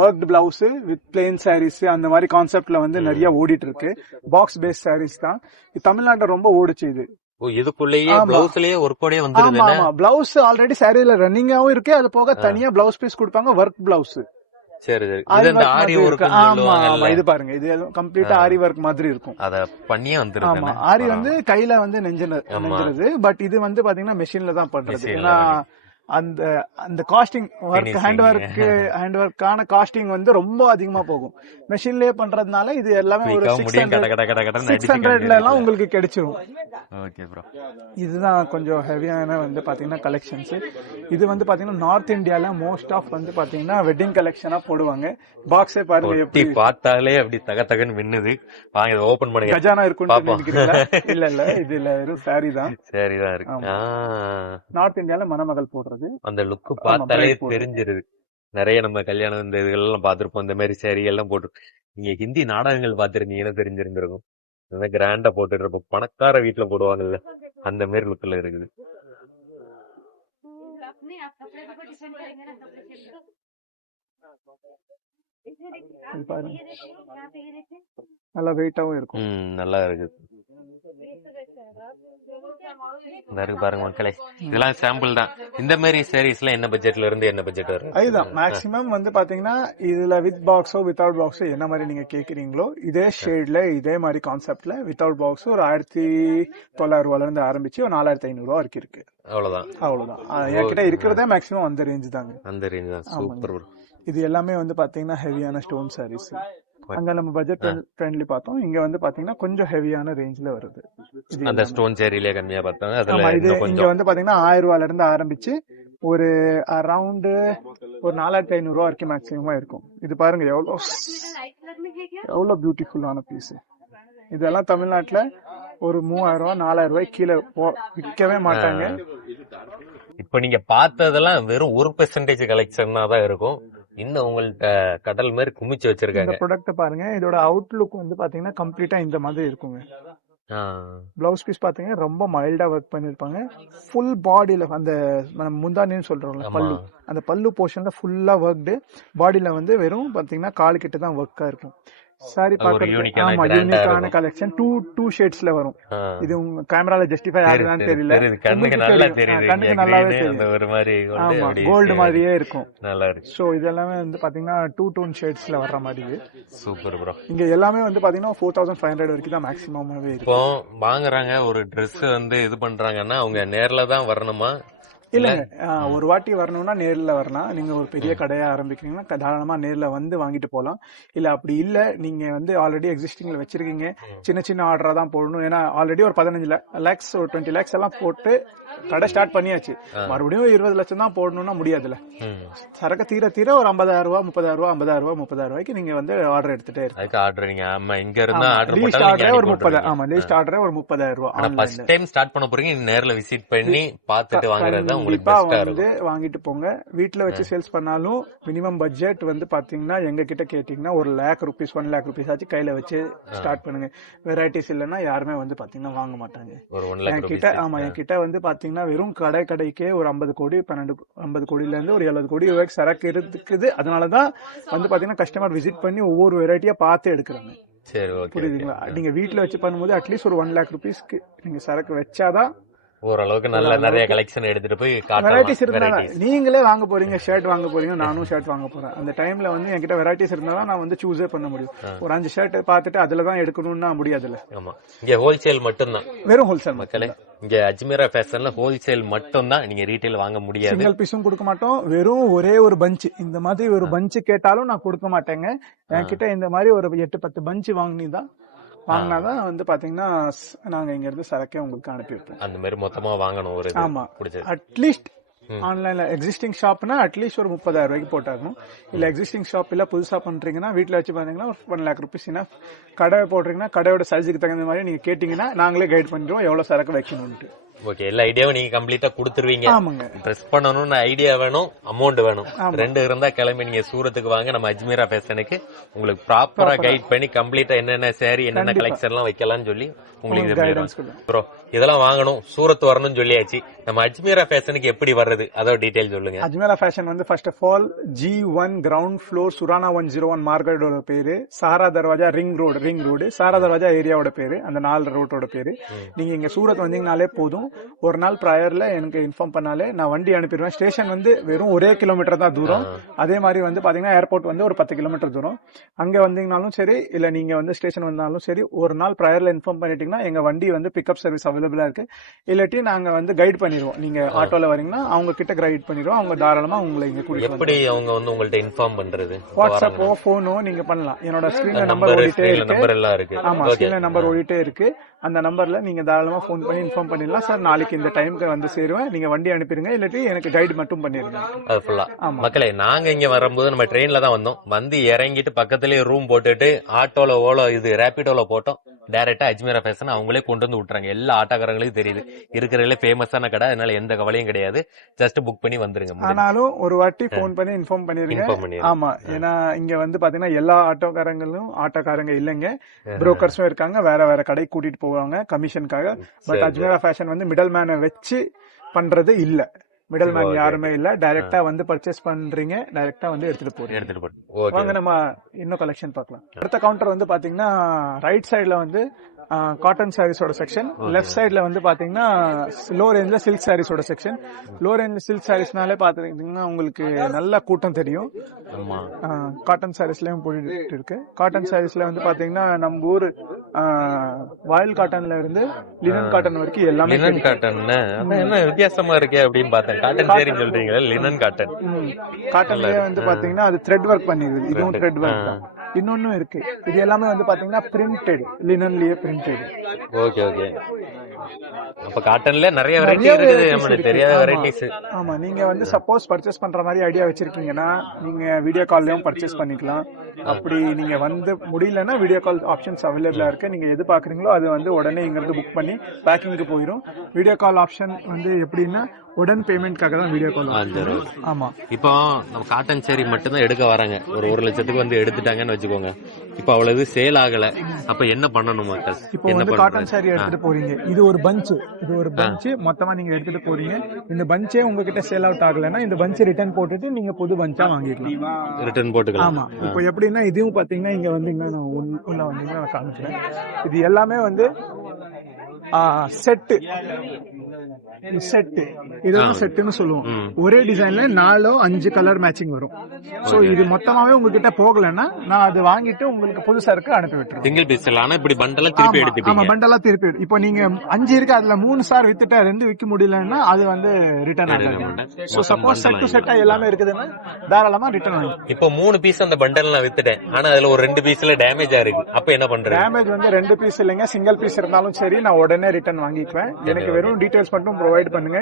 worked blouse with plain saris அந்த மாதிரி கான்செப்ட்ல வந்து நிறைய ஓடிட்டு இருக்கு. பாக்ஸ் பேஸ்ட் சாரீஸ் தான் இது தமிழ்நாட்டுல ரொம்ப ஓடிச்சு. இது இதுக்குள்ளேயே ஆமா. பிளவுஸ்லயே ஒர்க்கோடயே வந்துருது. ஆமா ஆமா, பிளவுஸ் ஆல்ரெடி சாரியில ரன்னிங்காவும் இருக்கு. அது போக தனியா பிளவுஸ் பீஸ் கொடுப்பாங்க, ஒர்க் பிளவுஸ். சரி சரி. இது அந்த ஆரி ஒர்க் ஆமா ஆமா, சொல்லுவாங்கல்ல. இது பாருங்க இது கம்ப்ளீட்டா ஆரி ஒர்க் மாதிரி இருக்கும். அத பண்ணியே ஆமா, வந்துருது. ஆரி வந்து கையில வந்து நெஞ்சுறது. பட் இது வந்து பாத்தீங்கன்னா மெஷின்ல தான் பண்றது. Machine ல ஏன்னா அந்த அந்த காஸ்டிங் ஒர்க் ஹேண்ட் ஒர்க்கான காஸ்டிங் வந்து ரொம்ப அதிகமா போகும். மெஷின்லயே பண்றதுனால இது எல்லாமே ஒரு முடியும் கட கட கட கடன்னு அடிச்சு 600ல எல்லாம் உங்களுக்கு கிடைச்சிரும். Okay bro. இதுதான் கொஞ்சம் ஹெவியான வந்து பாத்தீங்கன்னா கலெக்ஷன்ஸ். இது வந்து பாத்தீங்கன்னா நார்த் இந்தியால மோஸ்ட் ஆஃப் வந்து பாத்தீங்கன்னா வெட்டிங் கலெக்ஷனா போடுவாங்க. பாக்ஸே பாருங்க எப்படி பார்த்தாலே அப்படி தக தகன்னு மின்னுது. வாங்க இத ஓபன் பண்ணுங்க. கஜானா இருக்குன்னு நினைக்கிறீங்களா? இல்ல இல்ல, இதுல வெறும் சாரி தான். சரிதான் இருக்கு. நார்த் இந்தியால மணமகள் போடுறது. அந்த லுக் பார்த்தாலே தெரிஞ்சிருது. நிறைய நம்ம கல்யாணம் இந்த இதுகள்லாம் பாத்திருப்போம். இந்த மாதிரி சாரி எல்லாம் போட்டு நீங்க ஹிந்தி நாடகங்கள் பாத்திருந்தீங்கன்னா தெரிஞ்சிருந்திருக்கும். இந்த மாதிரி கிராண்டா போட்டுட்டு இருப்போம். பணக்கார வீட்டுல போடுவாங்கல்ல, அந்த மாதிரி லுக்ல இருக்குது. நல்லா வெயிட்டாவும் இருக்கும். நல்லா இருக்கு. பாருங்க மக்களே, இதெல்லாம் சாம்பிள் தான். இந்த மாதிரி சாரீஸ்லாம் என்ன பட்ஜெட்ல இருந்து என்ன பட்ஜெட் வரும்? அதுதான் மேக்ஸிமம் வந்து பாத்தீங்கன்னா இதுல வித் பாக்ஸோ வித்தவுட் பாக்ஸோ என்ன மாதிரி நீங்க கேக்குறீங்களோ இதே ஷேட்ல இதே மாதிரி கான்செப்ட்ல வித்தவுட் பாக்ஸ் ஒரு 1900 ரூபாயில இருந்து ஆரம்பிச்சு ஒரு 4500 ரூபா வரைக்கும் இருக்கு. அவ்வளவுதான். என்கிட்ட இருக்கிறதே மேக்ஸிமம் அந்த ரேஞ்ச் தாங்க. அந்த ரேஞ்ச் தான். சூப்பர். இது எல்லாமே வந்து பாத்தீங்கன்னா ஹெவியான ஸ்டோன் சாரீஸ். அங்க நம்ம பட்ஜெட் ஃப்ரெண்ட்லி பார்த்தோம். இங்க வந்து பாத்தீங்கன்னா கொஞ்சம் ஹெவியான ரேஞ்ச்ல வருது. அந்த ஸ்டோன் சாரியிலே கம்மியா பார்த்தாங்க. அதுல இது இங்க வந்து பாத்தீங்கன்னா 1000 ரூபாயில இருந்து ஆரம்பிச்சு ஒரு அரௌண்ட் ஒரு 4500 ரூபா வரைக்கும் மேக்ஸிமமா இருக்கும். இது பாருங்க எவ்வளவு பியூட்டிஃபுல்லான பீஸ். இதெல்லாம் தமிழ்நாட்டுல ஒரு 3000 ரூபாய் 4000 ரூபாய் கீழே விற்கவே மாட்டாங்க. இப்ப நீங்க பார்த்ததெல்லாம் வெறும் 1% கலெக்ஷன் தான் இருக்கும். இன்னும் உங்கள்ட்ட கடல் மாதிரி குமிச்சு வச்சிருக்காங்க. இந்த ப்ராடக்ட் பாருங்க. இதோட அவுட்லுக் வந்து பாத்தீங்கன்னா கம்ப்ளீட்டா இந்த மாதிரி இருக்குங்க. பிளவுஸ் பீஸ் பாத்தீங்கன்னா ரொம்ப மைல்டா ஒர்க் பண்ணிருப்பாங்க. ஃபுல் பாடியில அந்த நம்ம முந்தானின்னு சொல்றோம்ல பல்லு, அந்த பல்லு போர்ஷன்ல ஃபுல்லா ஒர்க்டு. பாடியில வந்து வெறும் பாத்தீங்கன்னா கால் கிட்ட தான் ஒர்க்கா இருக்கும். சாரி பாக்குறது ஆமா யூனிக்கான கலெக்ஷன். டூ ஷேட்ஸ்ல வரும். இது உங்க கேமரால ஜஸ்டிஃபை ஆகுதான்னு தெரியல, கண்ணுக்கு நல்லா கண்ணுக்கு நல்லாவே தெரியும். ஒரு மாதிரி ஆமா கோல்டு மாதிரியே இருக்கும். நல்லா இருக்கு. சோ இதெல்லாமே வந்து பாத்தீங்கன்னா 2 டோன் ஷேட்ஸ்ல வர்ற மாதிரி. Super bro. இங்க எல்லாமே வந்து பாத்தீங்கன்னா 4500 வரைக்கும் தான் மேக்ஸிமமாவே இருக்கு. இப்போ வாங்குறாங்க ஒரு Dress வந்து இது பண்றாங்கன்னா அவங்க நேர்ல தான் வரணுமா? இல்லங்க, ஒரு வாட்டி வரணும்னா நேர்ல வரலாம். நீங்க ஒரு பெரிய கடையா ஆரம்பிக்கிறீங்கன்னா தாராளமா நேர்ல வந்து வாங்கிட்டு போலாம். இல்ல அப்படி இல்ல நீங்க வந்து ஆல்ரெடி எக்ஸிஸ்டிங்ல வச்சிருக்கீங்க, சின்ன சின்ன ஆர்டரா தான் போடணும். ஏன்னா ஆல்ரெடி ஒரு 15 lakhs ஒரு 20 lakhs எல்லாம் போட்டு கடை ஸ்டார்ட் பண்ணியாச்சு. மறுபடியும் 20 லட்சம் தான் போடணும்னா முடியாதுல்ல. சரக்கு தீர தீர ஒரு 50,000 ரூபாய் 30,000 ரூபாய் 50,000 ரூபாய் 30,000 ரூபாய்க்கு நீங்க வந்து ஆர்டர் எடுத்துட்டே இருக்கு. ஆர்டர் நீங்க ஆமா இங்க இருந்தா ஆர்டர் லீஸ்ட் போட்டா ஆர்டர் ஒரு 30. ஆமா லீஸ்ட் ஆர்டர் ஒரு 30,000 ரூபாய். ஆனா ஃபர்ஸ்ட் டைம் ஸ்டார்ட் பண்ண போறீங்க, நேர்ல விசிட் பண்ணி பார்த்துட்டு வாங்குறது தான் உங்களுக்கு கண்டிப்பா பெஸ்டா வந்து இருக்கும். வாங்கிட்டு போங்க. வீட்ல வச்சு சேல்ஸ் பண்ணாலும் மினிமம் பட்ஜெட் வந்து பாத்தீங்கன்னா எங்க கிட்ட கேட்டீங்கன்னா ஒரு ₹1,00,000 ₹1,00,000 ஆச்சு கையில வச்சு ஸ்டார்ட் பண்ணுங்க. வெரைட்டிஸ் இல்லன்னா யாருமே வந்து பாத்தீங்கன்னா வாங்க மாட்டாங்க. ஒரு 1 lakh என்கிட்ட என்கிட்ட வந்து பாத்தீங்கன்னா வெறும் கடைக்கே ஒரு 50 கோடி 50 கோடியில இருந்து ஒரு 70 கோடி ரூபாய்க்கு சரக்கு இருக்குது. அதனாலதான் வந்து பாத்தீங்கன்னா கஸ்டமர் விசிட் பண்ணி ஒவ்வொரு வெரைட்டியா பார்த்து எடுக்கிறாங்க. சரி ஓகே. புரியுதுங்களா? நீங்க வீட்ல வச்சு பண்ணும்போது அட்லீஸ்ட் ஒரு ₹1,00,000 நீங்க சரக்கு வச்சாதான் ஓரளவுக்கு நல்ல நிறைய கலெக்ஷன் எடுத்துட்டு போய் வெரைட்டிஸ் காட்டலாம். இருந்தா நீங்களே வாங்க போறீங்க, ஷர்ட் வாங்க போறீங்க, நானும் ஷர்ட் வாங்க போறேன். அந்த டைம்ல வந்து என்கிட்ட வெரைட்டிஸ் இருந்தா நான் வந்து சூஸே பண்ண முடியும். ஒரு 5 ஷர்ட் பார்த்துட்டு அதுலதான் எடுக்கணும்னா முடியாதுல்ல. ஆமா இங்க ஹோல்சேல் மட்டும் தான். வெறும் ஹோல்சேல் மக்களே இங்க அஜ்மீரா ஃபேஷன்ல ஹோல்சேல் மட்டும் தான், நீங்க ரீட்டைல் வாங்க முடியாது. சிங்கிள் பீஸும் கொடுக்க மாட்டோம். வெறும் ஒரே ஒரு பஞ்ச், இந்த மாதிரி ஒரு பஞ்ச் கேட்டாலும் நான் கொடுக்க மாட்டேங்க. என்கிட்ட இந்த மாதிரி ஒரு 8-10 பஞ்ச் வாங்கினாதான் வந்து பாத்தீங்கன்னா நாங்க இங்க இருந்து சரக்கே உங்களுக்கு அனுப்பி வைப்போம். அந்த மாதிரி மொத்தமா வாங்கணும் ஒரு ஆமா அட்லீஸ்ட் ஆன்லைன்ல எக்ஸிஸ்டிங் ஷாப்னா அட்லீஸ்ட் ஒரு 30,000 ரூபாய்க்கு போட்டாகணும். இல்ல எக்ஸிஸ்டிங் ஷாப் இல்ல புதுசா பண்றீங்கன்னா வீட்டுல வச்சு பாத்தீங்கன்னா ஒரு ₹1,00,000 கடை போடுறீங்கன்னா கடையோட சைஸுக்கு தகுந்த மாதிரி நீங்க கேட்டீங்கன்னா நாங்களே கைட் பண்ணிடுவோம் எவ்வளவு சரக்கு வைக்கணும்னு. ஓகே, எல்லா ஐடியாவும் நீங்க கம்ப்ளீட்டா கொடுத்துருவீங்க. ஆமாங்க. ட்ரெஸ் பண்ணணும்னு ஐடியா வேணும், அமௌண்ட் வேணும், ரெண்டு இருந்தா கிளம்பி நீங்க சூரத்துக்கு வாங்க. நம்ம அஜ்மீரா ஃபேஷனுக்கு உங்களுக்கு ப்ராப்பரா கைட் பண்ணி கம்ப்ளீட்டா என்னென்ன சாரி என்னென்ன கலெக்ஷன் எல்லாம் வைக்கலாம்னு சொல்லி உங்களுக்கு ப்ரோ இதெல்லாம் வாங்கணும் சூரத் வரணும்னு சொல்லியாச்சு. நம்ம அஜ்மீரா ஃபேஷனுக்கு எப்படி வர்றது அதோட டீடைல் சொல்லுங்க. அஜ்மீரா ஃபேஷன் வந்து first of all G1 ground floor Surana 101 மார்க்கெட்டோட பேரு, சாரா தர்வாஜா ரிங் ரோடு சாரா தர்வாஜா ஏரியாவோட பேரு, அந்த 4 ரோட்டோட பேரு. நீங்க இங்க சூரத் வந்தீங்கனாலே போதும், ஒரு நாள் ப்ராயர்ல எனக்கு இன்ஃபார்ம் பண்ணாலே நான் வண்டி அனுப்பிடுவேன். ஸ்டேஷன் வந்து வெறும் 1 கிலோமீட்டர் தான் தூரம். அதே மாதிரி வந்து பாத்தீங்கன்னா ஏர்போர்ட் வந்து ஒரு 10 கிலோமீட்டர் தூரம். அங்க வந்தீங்கனாலும் சரி இல்ல நீங்க வந்து ஸ்டேஷன் வந்தாலும் சரி, ஒரு நாள் ப்ராயர்ல இன்ஃபார்ம் பண்ணிட்டீங்கன்னா எங்க வண்டி வந்து பிக்கப் சர்வீஸ் அவைலபிளா இருக்கு. இல்லாட்டி நாங்க வந்து கைட் பண்ணிடுவோம். நீங்க ஆட்டோல வரீங்கன்னா அவங்க கிட்ட கைட் பண்ணிடுவோம். அவங்க தாராளமா உங்களை இங்க கூட்டிட்டு எப்படி அவங்க வந்து உங்கள்ட்ட இன்ஃபார்ம் பண்றது? வாட்ஸ்அப்போ போனோ நீங்க பண்ணலாம். என்னோட ஸ்கிரீன்ல நம்பர் ஓடிட்டே இருக்கு. ஆமா ஸ்கிரீன்ல நம்பர் ஓடிட்டே இருக்கு. அந்த நம்பர்ல நீங்க தாராளமா போன் பண்ணி இன்ஃபார்ம் பண்ணிடலாம். சார் நாளைக்கு இந்த டைமுக்கு வந்து சேருவேன், நீங்க வண்டி அனுப்பிடுங்க, இல்லாட்டி எனக்கு கைடு மட்டும் பண்ணிருங்க. அது ஃபுல்லா மக்களே நாங்க இங்க வரும்போது நம்ம ட்ரெயின்ல தான் வந்தோம். வந்து இறங்கிட்டு பக்கத்துலயே ரூம் போட்டுட்டு ஆட்டோல ஓலோ இது ரேபிடோல போட்டோம். டைரக்டா அஜ்மீரா ஃபேஷன் அவங்களே கொண்டு வந்து விட்டுறாங்க. எல்லா ஆட்டோக்காரங்களுக்கும் தெரியுது இருக்கிறதுல ஃபேமஸான கடை, அதனால எந்த கவலையும் கிடையாது. ஜஸ்ட் புக் பண்ணி வந்துருங்க. ஆனாலும் ஒரு வாட்டி போன் பண்ணி இன்ஃபார்ம் பண்ணிருங்க. ஆமா, ஏன்னா இங்க வந்து பாத்தீங்கன்னா எல்லா ஆட்டோக்காரங்க இல்லைங்க, புரோக்கர்ஸும் இருக்காங்க, வேற வேற கடை கூட்டிட்டு போவாங்க கமிஷனுக்காக. பட் அஜ்மீரா ஃபேஷன் வந்து மிடில் மேனை வச்சு பண்றது இல்ல. மிடில் மேன் யாருமே இல்ல. டைரக்டா வந்து பர்ச்சேஸ் பண்றீங்க, டைரக்டா வந்து எடுத்துட்டு போறீங்க. வாங்க நம்ம இன்னும் கலெக்ஷன் பார்க்கலாம். அடுத்த கவுண்டர் வந்து பாத்தீங்கன்னா ரைட் சைடுல வந்து காட்டன் சாரீஸோட செக்ஷன், லெஃப்ட் சைடுல வந்து பாத்தீங்கன்னா லோ ரேஞ்ச்ல சில்க் சாரீஸோட செக்ஷன். லோ ரேஞ்ச் சில்க் சாரீஸ்னாலே பாத்தீங்கன்னா உங்களுக்கு நல்ல கூட்டம் தெரியும். காட்டன் சாரீஸ்லயும் போயிட்டு இருக்கு. காட்டன் சாரீஸ்ல வந்து பாத்தீங்கன்னா நம்ம ஊர் வாயில் காட்டன்ல இருந்து லினன் காட்டன் வரைக்கும் எல்லாமே. லினன் காட்டன் என்ன வித்தியாசமா இருக்கு அப்படின்னு பார்த்தேன். காட்டன் சாரி சொல்றீங்களா? Linen cotton. காட்டன்லயே வந்து பாத்தீங்கன்னா அது த்ரெட் ஒர்க் பண்ணிருக்கு. இதுவும் த்ரெட் ஒர்க் தான். இன்னொன்னும் இருக்கு. இது எல்லாமே வந்து பாத்தீங்கன்னா பிரிண்டட், லினன்லயே பிரிண்டட். Okay okay. அப்ப காட்டன்ல நிறைய வெரைட்டி இருக்குது, நமக்கு தெரியாத வெரைட்டிஸ். ஆமா, நீங்க வந்து சப்போஸ் பர்ச்சேஸ் பண்ற மாதிரி ஐடியா வச்சிருக்கீங்கன்னா நீங்க வீடியோ கால்லயும் பர்ச்சேஸ் பண்ணிக்கலாம். அப்படி நீங்க வந்து முடியலன்னா வீடியோ கால் ஆப்ஷன்ஸ் அவைலபிளா இருக்கு. நீங்க எது பாக்குறீங்களோ அது வந்து உடனே இங்க இருந்து புக் பண்ணி பேக்கிங்க்கு போயிடும். வீடியோ கால் ஆப்ஷன் வந்து எப்படின்னா உடன் பேமெண்ட்காக தான் வீடியோ கால். ஆமா. இப்போ நம்ம காட்டன் சேரி மட்டும் தான் எடுக்க வராங்க. ஒரு 1 லட்சத்துக்கு வந்து எடுத்துட்டாங்கன்னு வச்சுக்கோங்க. இப்போ அவ்வளவு சேல் ஆகல. அப்ப என்ன பண்ணணும் மக்கள்? இப்போ வந்து காட்டன் சாரி எடுத்துட்டு போறீங்க. இது ஒரு பஞ்ச். மொத்தமா நீங்க எடுத்துட்டு போறீங்க. இந்த பஞ்சே உங்ககிட்ட சேல் அவுட் ஆகலன்னா இந்த பஞ்ச் ரிட்டர்ன் போட்டுட்டு நீங்க புது பஞ்சா வாங்கிக்கலாம். ரிட்டர்ன் போட்டுக்கலாம். ஆமா. இப்போ எப்படின்னா இதுவும் பாத்தீங்கன்னா இங்க வந்தீங்கன்னா நான் உள்ள வந்தீங்கன்னா நான் காமிக்கிறேன். இது எல்லாமே வந்து செட்டு. இதெல்லாம் செட்டுன்னு சொல்லுவோம். ஒரே டிசைன்ல 4-5 கலர் மேட்சிங் வரும். சோ இது மொத்தமாவே உங்ககிட்ட போகலன்னா நான் அது வாங்கிட்டு உங்களுக்கு புது சரக்கு அனுப்பி விட்டுருவேன். சிங்கிள் பீஸ் ஆனா இப்படி பண்டலா திருப்பி எடுத்துப்பீங்க. ஆமா, பண்டலா திருப்பி. இப்போ நீங்க 5 இருக்கு, அதுல 3 சார் வித்துட்டா 2 விக்க முடியலன்னா அது வந்து ரிட்டர்ன் ஆகாது. சோ சப்போஸ் செட் டு செட்டா எல்லாமே இருக்குதுன்னா தாராளமா ரிட்டர்ன் ஆகும். இப்போ 3 பீஸ் அந்த பண்டல் நான் வித்துட்டேன். ஆனா அதுல ஒரு 2 பீஸ்ல டேமேஜ் ஆயிருக்கு. அப்ப என்ன பண்றேன்? டேமேஜ் வந்து 2 பீஸ் இல்லைங்க, சிங்கிள் பீஸ் இருந்தாலும் சரி நான் உடனே ரிட்டர்ன் வாங்கிக்குவேன். எனக்கு வெறும் டீடைல்ஸ் மட்டும் ப்ரொவைட் பண்ணுங்க.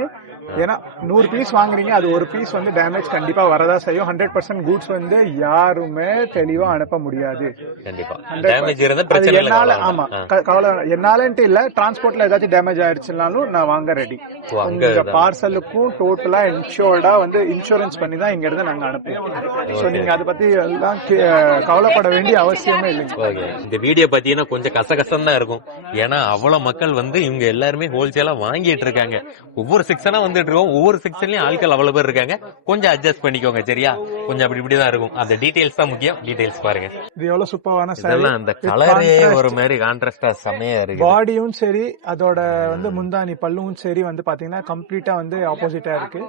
ஏன்னா 100 பீஸ் வாங்குறீங்க, அது ஒரு பீஸ் வந்து டேமேஜ் கண்டிப்பா வரதா செய்யும். 100% கூட்ஸ் வந்து யாருமே தெளிவா அனுப்ப முடியாது. கண்டிப்பா டேமேஜ் இருந்தா பிரச்சனை இல்ல. என்னால ஆமா கவலை என்னாலன்ட்டு இல்ல, டிரான்ஸ்போர்ட்ல ஏதாச்சும் டேமேஜ் ஆயிடுச்சுனாலும் நான் வாங்க ரெடி. உங்க பார்சலுக்கும் டோட்டலா இன்சூர்டா வந்து இன்சூரன்ஸ் பண்ணி தான் இங்க இருந்து நாங்க அனுப்புவோம். சோ நீங்க அதை பத்தி எல்லாம் கவலைப்பட வேண்டிய அவசியமே இல்லைங்க. இந்த வீடியோ பாத்தீங்கன்னா கொஞ்சம் கசகசம் தான் இருக்கும். ஏன்னா அவ்வளவு மக்கள் வந்து இவங்க எல்லாருமே ஹோல்சேலா வாங்கிட்டு இருக்காங்க. ஒவ்வொரு செக்ஷனா வந்துட்டு இருக்கோம். ஒவ்வொரு செக்ஷன்லயும் ஆட்கள் அவ்வளவு பேர் இருக்காங்க. கொஞ்சம் அட்ஜஸ்ட் பண்ணிக்கோங்க சரியா? கொஞ்சம் அப்படி இப்படிதான் இருக்கும். அந்த டீடைல்ஸ் தான் முக்கியம். டீடைல்ஸ் பாருங்க. இது எவ்வளவு சூப்பரான சாரி. அந்த கலரே ஒரு மாதிரி கான்ட்ராஸ்டா செமையா இருக்கு. பாடியும் சரி அதோட வந்து முந்தானி பல்லும் சரி வந்து பாத்தீங்கன்னா கம்ப்ளீட்டா வந்து ஆப்போசிட்டா இருக்கு.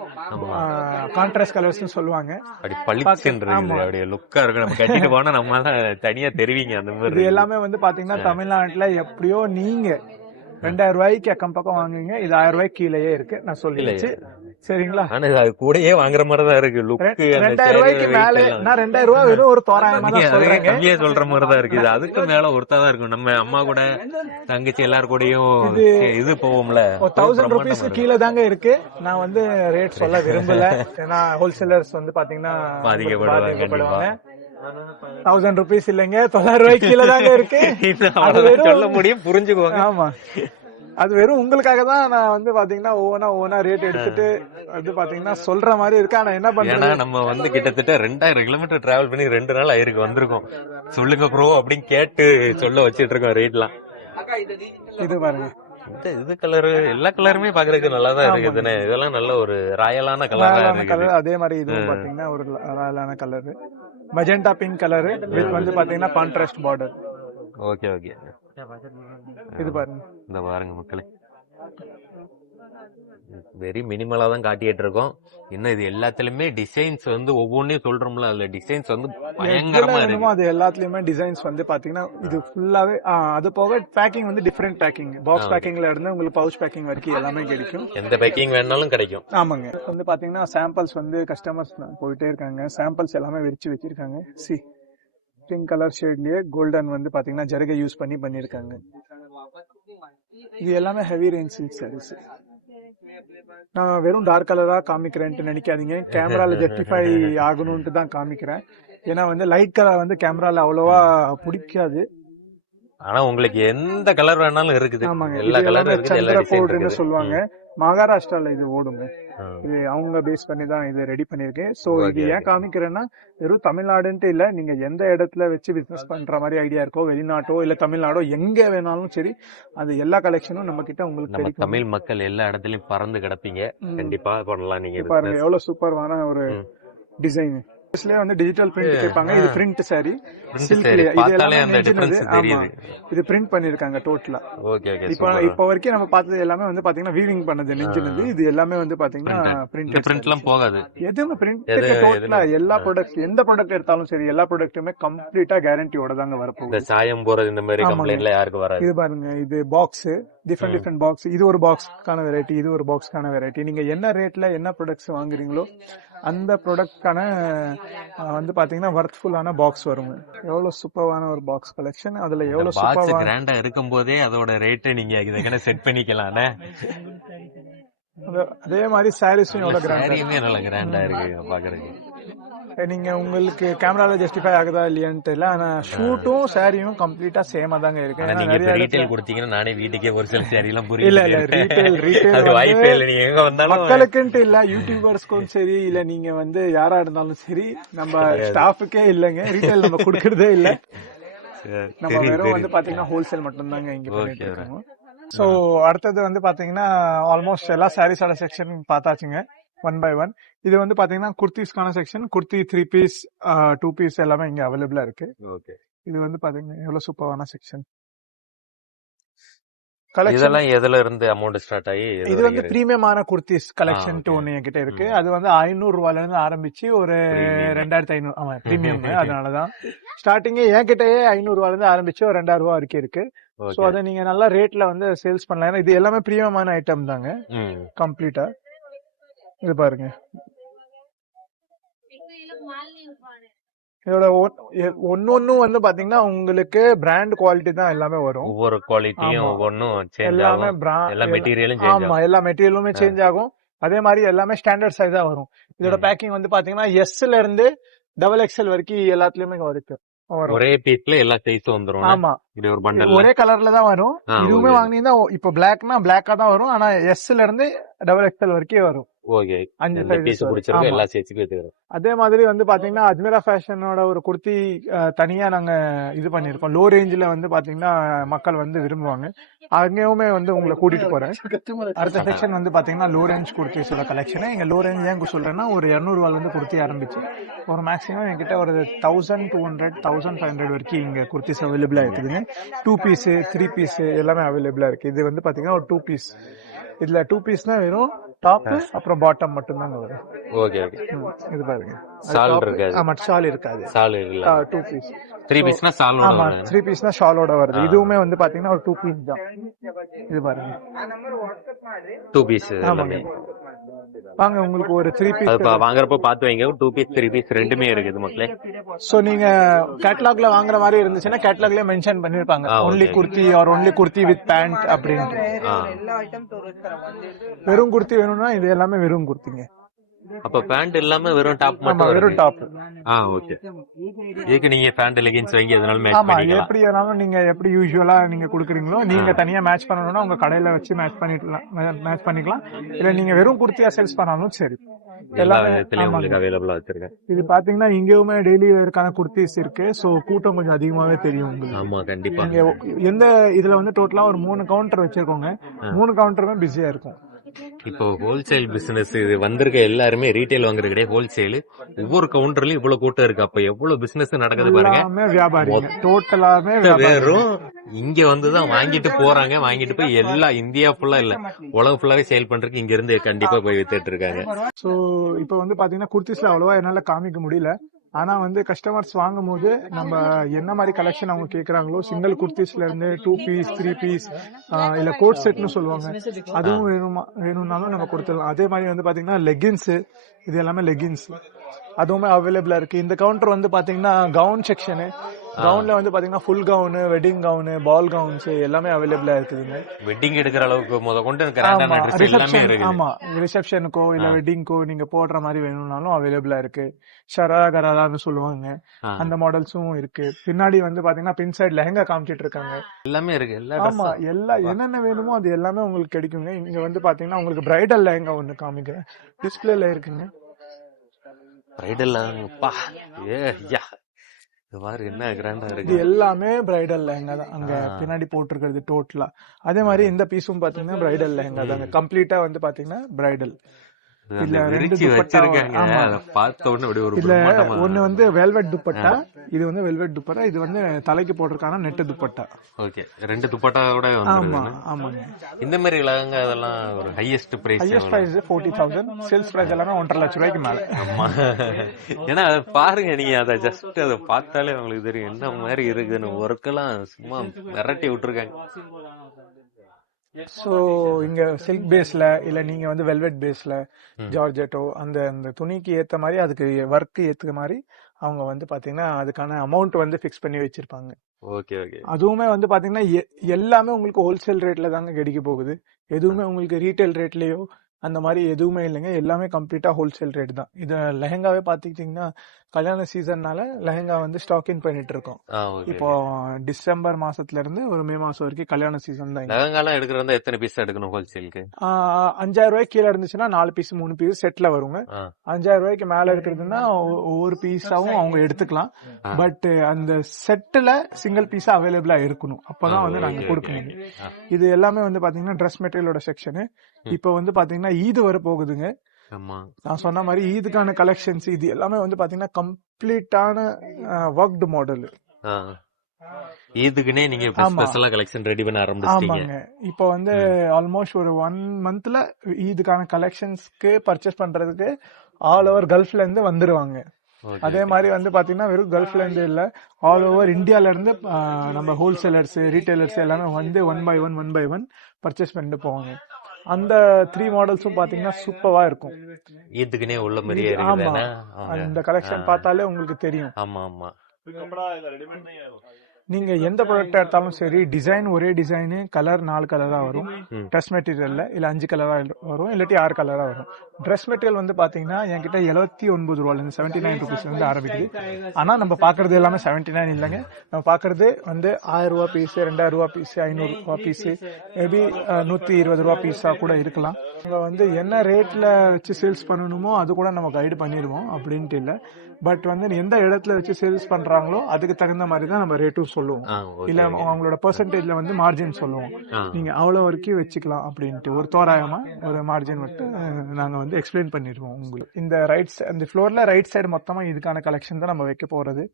கான்ட்ராஸ்ட் கலர்ஸ் சொல்லுவாங்க. அப்படி பளிச்சுன்னு அப்படியே லுக்கா இருக்கு. நம்ம கட்டிட்டு போனா நம்ம தனியா தெரிவிங்க. அந்த மாதிரி இது எல்லாமே வந்து பாத்தீங்கன்னா தமிழ்நாட்டுல எப்படியோ நீங்க 2000 ரூபாய்க்கு அக்கம் பக்கம் வாங்குவீங்க. இது 1000 ரூபாய்க்கு கீழேயே இருக்கு. நான் சொல்லிடுச்சு சரிங்களா? ஆனா அது கூடயே வாங்குற மாதிரி தான் இருக்கு. லுக் 2000 ரூபாய்க்கு மேல நான் 2000 ரூபாய் வெறும் ஒரு தோராயமா தான் சொல்றேன். கம்மியா சொல்ற மாதிரி தான் இருக்கு. இது அதுக்கு மேல ஒருத்தா இருக்கும். நம்ம அம்மா கூட தங்கச்சி எல்லாரும் கூடயும் இது போவோம்ல. 1000 ரூபீஸ்க்கு கீழே தாங்க இருக்கு. நான் வந்து ரேட் சொல்ல விரும்பல. ஏன்னா ஹோல்சேலர்ஸ் வந்து பாத்தீங்கன்னா பாதிக்கப்படுவாங்க. 1000 ரூபீஸ் இல்லைங்க, 900 ரூபாய்க்கு கீழே தாங்க இருக்கு. சொல்ல முடியும், புரிஞ்சுக்குவாங்க. ஆமா, அது வெறும் உங்களுக்காக தான் நான் வந்து பாத்தீங்கன்னா ஓனா ரேட் எடுத்துட்டு வந்து பாத்தீங்கன்னா சொல்ற மாதிரி இருக்கு. ஆனா என்ன பண்றேன்னா நம்ம வந்து கிட்டத்தட்ட 2000 கிலோமீட்டர் டிராவல் பண்ணி 2 நாள் ஆயிருக்கு வந்திருக்கோம். சொல்லுங்க ப்ரோ அப்படின்னு கேட்டு சொல்ல வச்சிட்டு இருக்கோம் ரேட்லாம். இது பாருங்க, இது கலர் எல்லா கலருமே பாக்குறதுக்கு நல்லா தான் இருக்குது. இதெல்லாம் நல்ல ஒரு ராயலான கலர். அதே மாதிரி இதுவும் பாத்தீங்கன்னா ஒரு ராயலான கலர், மஜெண்டா பிங்க் கலர் வித் வந்து பாத்தீங்கன்னா கான்ட்ராஸ்ட் பார்டர். Okay okay. இது பாருங்க, இந்த பாருங்க மக்களே, வெரி மினிமலா தான் காட்டிட்டு இருக்கோம். இன்னும் இது எல்லாத்துலயுமே டிசைன்ஸ் வந்து ஒவ்வொன்றையும் சொல்றோம்ல, அதுல டிசைன்ஸ் வந்து பயங்கரமா இருக்கு. அது எல்லாத்துலயுமே டிசைன்ஸ் வந்து பாத்தீங்கன்னா இது ஃபுல்லாவே அது போக பேக்கிங் வந்து டிஃபரெண்ட் பேக்கிங், பாக்ஸ் பேக்கிங்ல இருந்து உங்களுக்கு பவுச் பேக்கிங் வரைக்கும் எல்லாமே கிடைக்கும். எந்த பேக்கிங் வேணாலும் கிடைக்கும். ஆமாங்க. வந்து பாத்தீங்கன்னா சாம்பிள்ஸ் வந்து கஸ்டமர்ஸ் போயிட்டே இருக்காங்க. சாம்பிள்ஸ் எல்லாமே விரிச்சு வச்சிருக்காங்க. சி பிங்க் கலர் ஷேட்லயே கோல்டன் வந்து பாத்தீங்கன்னா ஜருகை யூஸ் பண்ணிருக்காங்க. இது எல்லாமே ஹெவி ரேஞ்ச் சில்க் சாரீஸ். நான் வெறும் டார்க் கலரா காமிக்கிறேன்ட்டு நினைக்காதீங்க. கேமரால ஜஸ்டிஃபை ஆகணும்ட்டு தான் காமிக்கிறேன். ஏன்னா வந்து லைட் கலர் வந்து கேமரால அவ்வளவா பிடிக்காது. ஆனா உங்களுக்கு எந்த கலர் வேணாலும் இருக்குது. ஆமாங்க, எல்லா கலரும் இருக்குது. சந்திரபோர்டுன்னு சொல்லுவாங்க. மகாராஷ்டிரால இது ஓடுங்க. இது அவங்க பேஸ் பண்ணி தான் இது ரெடி பண்ணிருக்கேன். சோ இது ஏன் காமிக்கிறேன்னா வெறும் தமிழ்நாடுன்ட்டு இல்ல, நீங்க எந்த இடத்துல வச்சு பிசினஸ் பண்ற மாதிரி ஐடியா இருக்கோ, வெளிநாட்டோ இல்ல தமிழ்நாடோ எங்க வேணாலும் சரி, அது எல்லா கலெக்ஷனும் நம்ம கிட்ட உங்களுக்கு கிடைக்கும். தமிழ் மக்கள் எல்லா இடத்துலயும் பறந்து கிடப்பீங்க. கண்டிப்பா பண்ணலாம். நீங்க பாருங்க எவ்வளவு சூப்பரான ஒரு டிசைன். வந்து டிஜிட்டல் பிரிண்ட் கேட்பாங்க. இது பிரிண்ட் சாரி, சில்க்ல இது பிரிண்ட் பண்ணிருக்காங்க டோட்டலா. இப்ப வரைக்கும் நம்ம பார்த்தது எல்லாமே வந்து பாத்தீங்கன்னா வீவிங் பண்ணது நெஞ்சினது. இது எல்லாமே வந்து பாத்தீங்கன்னா பிரிண்ட்லாம் போகாது. எதுவுமே பிரிண்ட் டோட்டலா எல்லா ப்ராடக்ட், எந்த ப்ராடக்ட் எடுத்தாலும் சரி எல்லா ப்ராடக்ட்டுமே கம்ப்ளீட்டா கேரண்டியோட தாங்க வரப்போகுது. சாயம் போறது இந்த மாதிரி கம்ப்ளைண்ட்ல யாருக்கு வராது. இது பாருங்க, இது பாக்ஸ், டிஃபரெண்ட் பாக்ஸ். இது ஒரு பாக்ஸ்க்கான வெரைட்டி, இது ஒரு பாக்ஸ்க்கான வெரைட்டி. நீங்க என்ன ரேட்ல என்ன ப்ராடக்ட்ஸ் வாங்குறீங்களோ அந்த ப்ராடக்ட்கான வந்து பாத்தீங்கன்னா வர்த்ஃபுல்லான பாக்ஸ் வரும். எவ்வளவு சூப்பரான ஒரு பாக்ஸ் கலெக்ஷன். அதுல எவ்வளவு சூப்பரா கிராண்டா இருக்கும் போதே அதோட ரேட் நீங்க இதுக்கான செட் பண்ணிக்கலாம். அதே மாதிரி சாரீஸும் எவ்வளவு கிராண்டா நல்ல கிராண்டா இருக்கு பாக்குறதுக்கு. நீங்க உங்களுக்கு கேமரால ஜஸ்டிஃபை ஆகுதா இல்லையான்னு தெரியல. ஆனா ஷூட்டும் சாரியும் கம்ப்ளீட்டா சேமா தாங்க இருக்கு. ஏன்னா நீங்க நிறைய ரீட்டைல் கொடுத்தீங்கன்னா நானே வீட்டுக்கே ஒரு சில சேரி எல்லாம் இல்ல இல்ல புரியுது. ரீட்டைல் அது வாய்ப்பே இல்லை. நீங்க எங்க வந்தாலும் மக்களுக்குன்ட்டு இல்ல, யூடியூபர்ஸ்க்கும் சரி இல்ல நீங்க வந்து யாரா இருந்தாலும் சரி, நம்ம ஸ்டாஃபுக்கே இல்லங்க ரீட்டைல் நம்ம கொடுக்கறதே இல்ல. நம்ம வெறும் வந்து பாத்தீங்கன்னா ஹோல்சேல் மட்டும் தாங்க இங்க பண்ணிட்டு இருக்கோம். சோ அடுத்தது வந்து பாத்தீங்கன்னா ஆல்மோஸ்ட் எல்லா சாரீஸோட செக்ஷன் பார்த்தாச்சுங்க, 1 by 1. இது வந்து பாத்தீங்கன்னா குர்த்திஸ்க்கான செக்ஷன். குர்த்தி 3 பீஸ் 2 பீஸ் எல்லாமே இங்க அவைலபிளா இருக்கு. இது வந்து பாத்தீங்கன்னா எவ்வளவு சூப்பரான செக்ஷன் கலெக்ஷன். இதெல்லாம் எதுல இருந்து அமௌண்ட் ஸ்டார்ட் ஆகி இது வந்து பிரீமியமான குர்த்திஸ் கலெக்ஷன் ஒன்னு என்கிட்ட இருக்கு. அது வந்து 500 ரூபாயில இருந்து ஆரம்பிச்சு ஒரு 2500. ஆமா பிரீமியம். அதனாலதான் ஸ்டார்டிங்கே என்கிட்டயே 500 ரூபாயில இருந்து ஆரம்பிச்சு ஒரு 2000 ரூபாய் வரைக்கும் இருக்கு. சோ அதை நீங்க நல்ல ரேட்ல வந்து சேல்ஸ் பண்ணலாம். ஏன்னா இது எல்லாமே பிரீமியமான ஐட்டம் தாங்க கம்ப்ளீட்டா. இது பாருங்க, இதோட ஒன்னொன்னும் வந்து பாத்தீங்கன்னா உங்களுக்கு பிராண்ட் குவாலிட்டி தான் எல்லாமே வரும். ஒவ்வொரு குவாலிட்டியும் ஒவ்வொன்னும் எல்லாமே எல்லா மெட்டீரியலும் ஆமா எல்லா மெட்டீரியலுமே சேஞ்ச் ஆகும். அதே மாதிரி எல்லாமே ஸ்டாண்டர்ட் சைஸா வரும். இதோட பேக்கிங் வந்து பாத்தீங்கன்னா எஸ்ல இருந்து XXL வரைக்கும் எல்லாத்துலயுமே வரும். ஒரே பீஸ்ல எல்லா சைஸும் வந்துரும். ஆமா இது ஒரு பண்டல் ஒரே கலர்ல தான் வரும். இதுவுமே வாங்கினீங்கன்னா இப்ப பிளாக்னா பிளாக்கா தான் வரும். ஆனா எஸ்ல இருந்து XXL வரைக்கும் வரும். ஓகே, 5 பீஸ் பிடிச்சிருக்கு எல்லா சைஸுக்கும் எடுத்துக்கிறோம். அதே மாதிரி வந்து பாத்தீங்கன்னா அஜ்மீரா ஃபேஷனோட ஒரு குர்த்தி தனியா நாங்க இது பண்ணிருக்கோம். லோ ரேஞ்சில வந்து பாத்தீங்கன்னா மக்கள் வந்து விரும்புவாங்க. அங்கேயுமே வந்து உங்களை கூட்டிட்டு போறேன். அடுத்த செக்ஷன் வந்து பாத்தீங்கன்னா லோ ரேஞ்ச் குர்த்திஸோட கலெக்ஷன். இங்க லோ ரேஞ்ச் ஏன் சொல்றேன்னா ஒரு 200 ரூபாயில இருந்து குர்த்தி ஆரம்பிச்சு ஒரு மேக்ஸிமம் என்கிட்ட ஒரு 1200 1500 வரைக்கும் இங்க குர்த்திஸ் அவைலபிளா இருக்குதுங்க. 2 பீஸ் 3 பீஸ் எல்லாமே அவைலபிளா இருக்கு. இது வந்து பாத்தீங்கன்னா ஒரு 2 பீஸ். இதுல 2 பீஸ்னா வெறும் டாப் அப்புறம் பாட்டம் மட்டும் தாங்க வரும். Okay okay. இது பாருங்க, ஷால் இருக்காது. ஆமா ஷால் இருக்காது. ஷால் இல்ல. 2 பீஸ். 3 பீஸ்னா ஷாலோட ஆமா வரும். 3 பீஸ்னா ஷாலோட வருது. இதுவுமே வந்து பாத்தீங்கன்னா ஒரு 2 பீஸ் தான். இது பாருங்க 2 பீஸ். ஆமாங்க. வாங்க உங்களுக்கு ஒரு 3 பீஸ் அது வாங்குறப்ப பாத்து வைங்க. 2 பீஸ் 3 பீஸ் ரெண்டுமே இருக்குது மக்களே. சோ நீங்க கேட்டலாக்ல வாங்குற மாதிரி இருந்துச்சுன்னா கேட்டலாக்ல மென்ஷன் பண்ணிருப்பாங்க only kurti or only kurti with pant அப்படின்ட்டு. வெறும் குர்த்தி வேணும்னா இது எல்லாமே வெறும் குர்த்திங்க. அப்ப பேண்ட் இல்லாம வெறும் டாப் மட்டும் வெறும் டாப். ஓகே. இதுக்கு நீங்க பேண்ட் லெகின்ஸ் வாங்கி அதனால மேட்ச் ஆமா பண்ணிக்கலாம். எப்படி வேணாலும் நீங்க எப்படி யூசுவலா நீங்க குடுக்குறீங்களோ நீங்க தனியா மேட்ச் பண்ணணும்னா உங்க கடையில வச்சு மேட்ச் பண்ணிக்கலாம். இல்ல நீங்க வெறும் குர்த்தியா சேல்ஸ் பண்ணாலும் சரி. எல்லா விதத்திலயும் உங்களுக்கு அவைலபிளா வச்சிருக்கேன். இது பாத்தீங்கன்னா இங்கேயுமே டெய்லி வேர்க்கான குர்த்திஸ் இருக்கு. சோ கூட்டம் கொஞ்சம் அதிகமாவே தெரியும் உங்களுக்கு. ஆமா கண்டிப்பா. நீங்க எந்த இதுல வந்து டோட்டலா ஒரு 3 கவுண்டர் வச்சிருக்கோங்க. 3 கவுண்டருமே பிஸியா இருக்கும். இப்போ ஹோல்சேல் பிசினஸ் இது வந்திருக்க எல்லாருமே ரீட்டைல் வாங்குறது கிடையாது, ஹோல்சேல். ஒவ்வொரு கவுண்டர்லயும் இவ்வளவு கூட்டம் இருக்கு. அப்ப எவ்வளவு பிசினஸ் நடக்குது பாருங்க. வியாபாரிங்க டோட்டலாவே வெறும் இங்க வந்துதான் வாங்கிட்டு போறாங்க. வாங்கிட்டு போய் எல்லா இந்தியா ஃபுல்லா இல்ல உலகம் ஃபுல்லாவே சேல் பண்றதுக்கு இங்க இருந்து கண்டிப்பா போய் வித்துட்டு இருக்காங்க. சோ இப்ப வந்து பாத்தீங்கன்னா குர்த்திஸ்ல அவ்வளவா என்னால காமிக்க முடியல. ஆனா வந்து கஸ்டமர்ஸ் வாங்கும் போது நம்ம என்ன மாதிரி கலெக்ஷன் அவங்க கேக்குறாங்களோ சிங்கிள் குர்த்திஸ்ல இருந்து 2 பீஸ் 3 பீஸ் இல்ல கோட் செட்னு சொல்லுவாங்க, அதுவும் வேணும்னாலும் நம்ம கொடுத்துடலாம். அதே மாதிரி வந்து பாத்தீங்கன்னா லெகின்ஸ், இது எல்லாமே லெகின்ஸ் அதுவுமே அவைலபிளா இருக்கு. இந்த கவுண்டர் வந்து பாத்தீங்கன்னா கவுன் செக்ஷனு. கவுன்ல வந்து பாத்தீங்கன்னா ஃபுல் கவுன், வெட்டிங் கவுன், பால் கவுன்ஸ் எல்லாமே அவைலபிளா இருக்குதுங்க. வெட்டிங் எடுக்கிற அளவுக்கு முத கொண்டு கிராண்டான ட்ரெஸ் எல்லாமே இருக்கு. ஆமா ரிசப்ஷனுக்கோ இல்ல வெட்டிங்க்கோ நீங்க போடுற மாதிரி வேணும்னாலும் அவைலபிளா இருக்கு. ஷராரா கராரான்னு சொல்லுவாங்க, அந்த மாடல்ஸும் இருக்கு. பின்னாடி வந்து பாத்தீங்கன்னா பின் சைடு லெஹங்கா காமிச்சிட்டு இருக்காங்க. எல்லாமே இருக்கு. ஆமா எல்லா என்னென்ன வேணுமோ அது எல்லாமே உங்களுக்கு கிடைக்குங்க. இங்க வந்து பாத்தீங்கன்னா உங்களுக்கு பிரைடல் லெஹங்கா ஒண்ணு காமிக்கிறேன், டிஸ்பிளேல இருக்குங்க. பிரைடல் என்ன கிராண்டா இருக்கு. இது எல்லாமே பிரைடல் லெஹங்கா தான் அங்க பின்னாடி போட்டிருக்கிறது டோட்டலா. அதே மாதிரி இந்த பீஸும் பாத்தீங்கன்னா பிரைடல் லெஹங்கா தாங்க. கம்ப்ளீட்டா வந்து பாத்தீங்கன்னா பிரைடல். இதுல 2 துப்பட்டா ஒண்ணு வந்து வெல்வெட் துப்பட்டா, இது வந்து வெல்வெட் துப்பட்டா, இது வந்து தலைக்கு போட்டிருக்காங்க நெட் துப்பட்டா. ஓகே 2 துப்பட்டா கூட ஆமா ஆமாங்க. இந்த மாதிரி லெஹங்கா அதெல்லாம் ஒரு ஹையஸ்ட் பிரைஸ் 40,000. சேல்ஸ் பிரைஸ் எல்லாமே 1.5 லட்சம் ரூபாய்க்கு மேல. ஆமா ஏன்னா பாருங்க நீங்க அத ஜஸ்ட் அத பார்த்தாலே உங்களுக்கு தெரியும் என்ன மாதிரி இருக்குன்னு. ஒர்க் எல்லாம் சும்மா மிரட்டி விட்டுருக்காங்க. சோ இங்க சில்க் பேஸ்ல இல்ல நீங்க வந்து வெல்வெட் பேஸ்ல ஜார்ஜெட்டோ அந்த அந்த துணிக்கு ஏத்த மாதிரி அதுக்கு ஒர்க் ஏத்த மாதிரி அவங்க வந்து பாத்தீங்கன்னா அதுக்கான அமௌண்ட் வந்து பிக்ஸ் பண்ணி வச்சிருப்பாங்க. Okay okay. அதுவுமே வந்து பாத்தீங்கன்னா எல்லாமே உங்களுக்கு ஹோல்சேல் ரேட்ல தாங்க கிடைக்க போகுது. எதுவுமே உங்களுக்கு ரீட்டைல் ரேட்லயோ அந்த மாதிரி எதுவுமே இல்லைங்க. எல்லாமே கம்ப்ளீட்டா ஹோல்சேல் ரேட் தான். இது லெஹங்காவே பாத்துக்கிட்டீங்கன்னா கல்யாண சீசன்னால லெஹங்கா வந்து ஸ்டாக் இன் பண்ணிட்டு இருக்கோம். ஓகே. இப்போ டிசம்பர் மாசத்துல இருந்து ஒரு மே மாசம் வரைக்கும் கல்யாண சீசன் தான். லெஹங்காலாம் எடுக்கிறதா எத்தனை பீஸ் எடுக்கணும் ஹோல்சேலுக்கு? 5000 ரூபாய்க்கு கீழே இருந்துச்சுன்னா 4 பீஸ் 3 பீஸ் செட்ல வருங்க. 5000 ரூபாய்க்கு மேல இருக்கிறதுனா ஒவ்வொரு பீஸாவும் அவங்க எடுத்துக்கலாம். பட் அந்த செட்ல சிங்கிள் பீஸா அவைலபிளா இருக்கணும், அப்பதான் வந்து நாங்க கொடுக்க முடியும். இது எல்லாமே வந்து பாத்தீங்கன்னா ட்ரெஸ் மெட்டீரியலோட செக்ஷனு. இப்போ வந்து பாத்தீங்கன்னா ஈது வர போகுதுங்க. நான் சொன்ன மாதிரி ஈதுக்கான கலெக்ஷன்ஸ் இது எல்லாமே வந்து பாத்தீங்கன்னா கம்ப்ளீட்டான ஒர்க்டு மாடல். இதுக்குனே நீங்க ஸ்பெஷலா கலெக்ஷன் ரெடி பண்ண ஆரம்பிச்சிட்டீங்க. ஆமாங்க. இப்போ வந்து ஆல்மோஸ்ட் ஒரு 1 மந்த்ல இதுக்கான கலெக்ஷன்ஸ்க்கு பர்ச்சேஸ் பண்றதுக்கு ஆல் ஓவர் கல்ஃப்ல இருந்து வந்துருவாங்க. அதே மாதிரி வந்து பாத்தீங்கன்னா வெறும் கல்ஃப்ல இருந்து இல்ல, ஆல் ஓவர் இந்தியால இருந்து நம்ம ஹோல்சேலர்ஸ் ரீட்டைலர்ஸ் எல்லாமே வந்து ஒன் பை ஒன் பர்ச்சேஸ் பண்ணிட்டு போவாங்க. அந்த 3 மாடல்ஸும் பாத்தீங்கன்னா சூப்பரா இருக்கும். இதுக்குனே உள்ள மாதிரியே ஆமா, இருக்குதுன்னா அந்த கலெக்ஷன் பார்த்தாலே உங்களுக்கு தெரியும். ஆமா. நீங்க எந்த ப்ராடக்ட் எடுத்தாலும் சரி, டிசைன் ஒரே டிசைனு, கலர் 4 கலரா வரும். ட்ரெஸ் மெட்டீரியல்ல இல்ல 5 கலரா வரும், இல்லாட்டி 6 கலரா வரும். ட்ரெஸ் மெட்டீரியல் வந்து பாத்தீங்கன்னா என்கிட்ட 79 ரூபால இருந்து 79 ருபீஸ் வந்து ஆரம்பிக்குது. ஆனா நம்ம பாக்குறது எல்லாமே 79 இல்லைங்க. நம்ம பாக்குறது வந்து 1000 ரூபாய் பீஸ், 2000 ரூபாய் பீஸ், 500 ரூபாய் பீஸ், மேபி 120 ரூபாய் பீஸா கூட இருக்கலாம். நம்ம வந்து என்ன ரேட்ல வச்சு சேல்ஸ் பண்ணணுமோ அது கூட நம்ம கைடு பண்ணிடுவோம், அப்படின்ட்டு இல்ல. பட் வந்து எந்த இடத்துல வச்சு சேல்ஸ் பண்றாங்களோ அதுக்கு தகுந்த மாதிரி தான் நம்ம ரேட்டும் சொல்லுவோம். இல்ல அவங்களோட பெர்சன்டேஜ்ல வந்து மார்ஜின் சொல்லுவோம். நீங்க அவ்வளவு வரைக்கும் வச்சுக்கலாம் அப்படின்ட்டு ஒரு தோராயமா ஒரு மார்ஜின் விட்டு நாங்க வந்து எக்ஸ்பிளைன் பண்ணிடுவோம் உங்களுக்கு. இந்த இந்த ஃப்ளோர்ல ரைட் சைடு மொத்தமா இதுக்கான கலெக்ஷன் தான் நம்ம வைக்க போறது.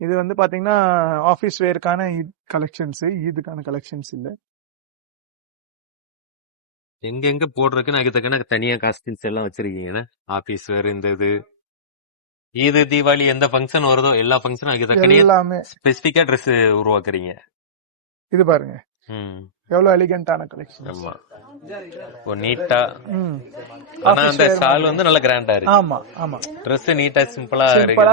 இது வந்து பாத்தீங்கன்னா ஆபீஸ் வேர்க்கான கலெக்ஷன்ஸ், இதுக்கான கலெக்ஷன்ஸ் இல்ல. எங்க போடுறதுக்கு அதுக்கு தக்கன தனியா காஸ்டியூம்ஸ் எல்லாம் வச்சிருக்கீங்க. ஆபீஸ் வேர் இந்த இது தீபாவளி எந்த ஃபங்க்ஷன் வருதோ எல்லா ஃபங்க்ஷனும் அதுக்கு தக்கனே எல்லாமே ஸ்பெசிபிக்கா ட்ரெஸ் உருவாக்குறீங்க. இது பாருங்க எவ்வளவு எலிகண்டான கலெக்ஷன். ஆமா, நீட்டா. ஆனா அந்த சால் வந்து நல்ல கிராண்டா இருக்கு. ஆமா, Dress நீட்டா சிம்பிளா இருக்கு.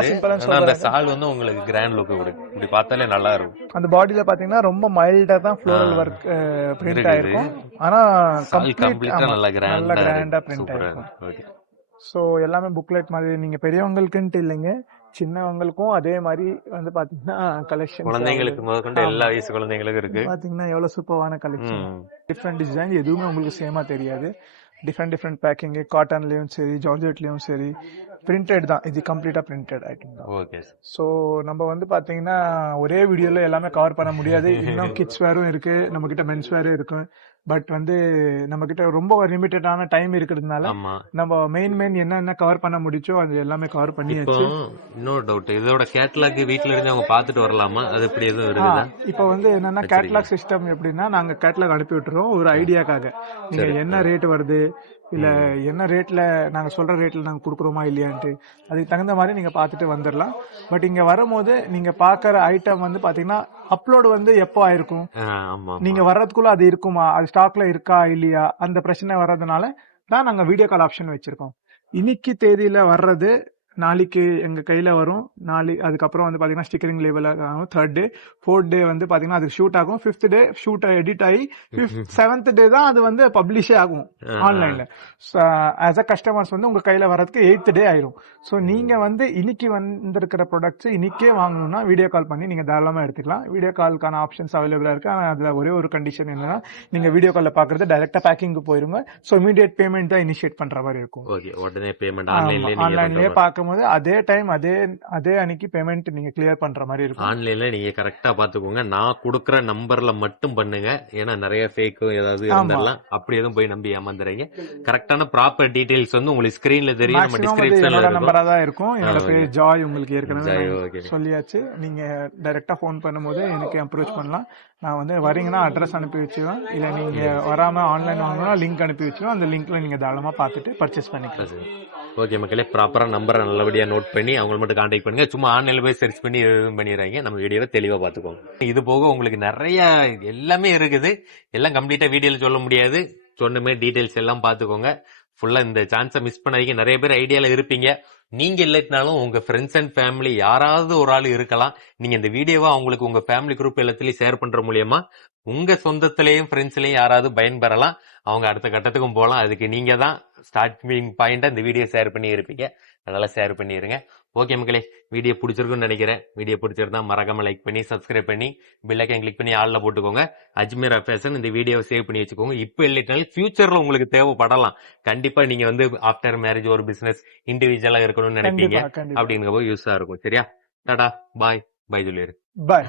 ஆனா அந்த சால் வந்து உங்களுக்கு கிராண்ட் லுக் கொடுக்கும். இப்படி பார்த்தாலே நல்லா இருக்கும். அந்த பாடியில பாத்தீங்கன்னா ரொம்ப மைல்டா தான் ஃப்ளோரல் வர்க் பிரிண்ட் ஆயிருக்கும். ஆனா கம்ப்ளீட்டா நல்ல கிராண்டா பிரிண்ட் ஆயிருக்கும். சோ எல்லாமே புக்லெட் மாதிரி. நீங்க பெரியவங்களுக்குன்ட்டு இல்லைங்க, சின்னவங்களுக்கும் அதே மாதிரி வந்து பாத்தீங்கன்னா கலெக்ஷன். குழந்தைங்களுக்கு முதற்கொண்டு எல்லா வயசு குழந்தைங்களுக்கும் இருக்கு. பாத்தீங்கன்னா எவ்வளவு சூப்பரான கலெக்ஷன். டிஃப்ரெண்ட் டிசைன் எதுவுமே உங்களுக்கு சேமா தெரியாது. டிஃப்ரெண்ட் பேக்கிங், காட்டன்லயும் சரி, ஜார்ஜெட்லயும் சரி, பிரிண்டட் தான். இது கம்ப்ளீட்டா பிரிண்டட் ஐட்டம் தான். ஓகே. சோ நம்ம வந்து பாத்தீங்கன்னா ஒரே வீடியோல எல்லாமே கவர் பண்ண முடியாது. இன்னும் கிட்ஸ் வேரும் இருக்கு, நம்ம கிட்ட மென்ஸ் வேரும் இருக்கு. பட் வந்து நம்ம கிட்ட ரொம்ப லிமிட்டடான டைம் இருக்கிறதுனால நம்ம மெயின் என்ன கவர் பண்ண முடிச்சோ அது எல்லாமே கவர் பண்ணியாச்சு. இன்னொரு டவுட், இதோட கேட்டலாக் வீட்ல இருந்து அவங்க பாத்துட்டு வரலாமா? அது எப்படி எதுவும் இருக்குதா? இப்போ வந்து என்னன்னா கேட்டலாக் சிஸ்டம் எப்படின்னா, நாங்க கேட்டலாக் அனுப்பி விட்டுறோம் ஒரு ஐடியாக்காக. நீங்க என்ன ரேட் வருது, இல்ல என்ன ரேட்ல நாங்க சொல்ற ரேட்ல நாங்க குடுக்குறோமா இல்லையான்ட்டு அதுக்கு தகுந்த மாதிரி நீங்க பாத்துட்டு வந்துடலாம். பட் இங்க வரும்போது நீங்க பாக்குற ஐட்டம் வந்து பாத்தீங்கன்னா அப்லோடு வந்து எப்போ ஆயிருக்கும், நீங்க வர்றதுக்குள்ள அது இருக்குமா, அது ஸ்டாக்ல இருக்கா இல்லையா, அந்த பிரச்சனை வர்றதுனால தான் நாங்க வீடியோ கால் ஆப்ஷன் வச்சிருக்கோம். இன்னைக்கு தேதியில வர்றது நாளைக்கு எங்க கையில வரும். அதுக்கப்புறம் வந்து பாத்தீங்கன்னா ஸ்டிக்கரிங் லேபிள் ஆகும். 3rd டே 4th டே வந்து பாத்தீங்கன்னா அதுக்கு ஷூட் ஆகும். 5th டே ஷூட் எடிட் ஆகி 7th டே தான் அது வந்து பப்ளிஷே ஆகும் ஆன்லைன்ல. ஆஸ் அ கஸ்டமர்ஸ் வந்து உங்க கையில வர்றதுக்கு 8th டே ஆயிரும். சோ நீங்க வந்து இன்னைக்கு வந்திருக்கிற ப்ராடக்ட்ஸ் இன்னைக்கே வாங்கணும்னா வீடியோ கால் பண்ணி நீங்க தாராளமா எடுத்துக்கலாம். வீடியோ கால்க்கான ஆப்ஷன்ஸ் அவைலபிளா இருக்கு. ஆனா அதுல ஒரே ஒரு கண்டிஷன் என்னன்னா, நீங்க வீடியோ கால்ல பாக்குறது டைரக்டா பேக்கிங்க்கு போயிருங்க. சோ இமிடியேட் பேமெண்ட் தான் இனிஷியேட் பண்ற மாதிரி இருக்கும். உடனே பேமெண்ட் ஆன்லைன்லயே பார்க்கும்போது அதே டைம் அதே அன்னைக்கு பேமெண்ட் நீங்க கிளியர் பண்ற மாதிரி இருக்கும். ஆன்லைன்ல நீங்க கரெக்டா பாத்துக்கோங்க. நான் கொடுக்கற நம்பர்ல மட்டும் பண்ணுங்க. ஏன்னா நிறைய ஃபேக் ஏதாவது இருந்தாலும் அப்படி எதுவும் போய் நம்பி ஏமாந்துறீங்க. கரெக்டான ப்ராப்பர் டீடைல்ஸ் வந்து உங்களுக்கு ஸ்கிரீன்ல தெரியும். நம்ம டிஸ்கிரிப்ஷன்ல நம்பரா தான் இருக்கும். என்னோட பேர் ஜாய், உங்களுக்கு ஏற்கனவே சொல்லியாச்சு. நீங்க டைரக்டா போன் பண்ணும்போது எனக்கு அப்ரோச் பண்ணலாம். நான் வந்து வரீங்கன்னா அட்ரஸ் அனுப்பி வச்சுவேன். இல்ல நீங்க வராம ஆன்லைன் வாங்கினா லிங்க் அனுப்பி வச்சுவேன். அந்த லிங்க்ல நீங்க தாராளமா பார்த்துட்டு பர்ச்சேஸ் பண்ணிக்கலாம். ஓகே மக்களே, ப்ராப்பரா நம்பரை நல்லபடியா நோட் பண்ணி அவங்களை மட்டும் கான்டாக்ட் பண்ணுங்க. சும்மா ஆன்லைன்ல போய் சர்ச் பண்ணி எதுவும் பண்ணிடுறாங்க. நம்ம வீடியோவை தெளிவா பாத்துக்கோங்க. இது போக உங்களுக்கு நிறைய எல்லாமே இருக்குது. எல்லாம் கம்ப்ளீட்டா வீடியோல சொல்ல முடியாது. சொன்னமே டீடைல்ஸ் எல்லாம் பாத்துக்கோங்க. ஃபுல்லா இந்த சான்ஸை மிஸ் பண்ணாதீங்க. நிறைய பேர் ஐடியால இருப்பீங்க. நீங்க இல்லைனாலும் உங்க ஃப்ரெண்ட்ஸ் அண்ட் ஃபேமிலி யாராவது ஒரு ஆள் இருக்கலாம். நீங்க இந்த வீடியோவா அவங்களுக்கு உங்க ஃபேமிலி குரூப் எல்லாத்துலயும் ஷேர் பண்ற மூலியமா உங்க சொந்தத்திலயும் ஃப்ரெண்ட்ஸ்லயும் யாராவது பயன்பெறலாம். அவங்க அடுத்த கட்டத்துக்கும் போகலாம். அதுக்கு நீங்க தான் ஸ்டார்டிங் பாயிண்டா இந்த வீடியோ ஷேர் பண்ணி இருப்பீங்க, அதனால ஷேர் பண்ணிருங்க. ஓகே மக்களே, வீடியோ பிடிச்சிருக்குன்னு நினைக்கிறேன். வீடியோ பிடிச்சிருந்தா மறக்காம லைக் பண்ணி சப்ஸ்கிரைப் பண்ணி பெல் ஐக்கான் கிளிக் பண்ணி ஆல்ல போட்டுக்கோங்க. அஜ்மீரா ஃபேஷன் இந்த வீடியோவை சேவ் பண்ணி வச்சுக்கோங்க. இப்போ இல்லைனாலும் ஃபியூச்சர்ல உங்களுக்கு தேவைப்படலாம். கண்டிப்பா நீங்க வந்து ஆஃப்டர் மேரேஜ் ஒரு பிசினஸ் இண்டிவிஜுவலா இருக்கணும்னு நினைப்பீங்க. கண்டிப்பா கண்டிப்பா. அப்படிங்கிறப்போ யூஸா இருக்கும். சரியா? டாடா பாய் பாய் சொல்லிரு. பாய்.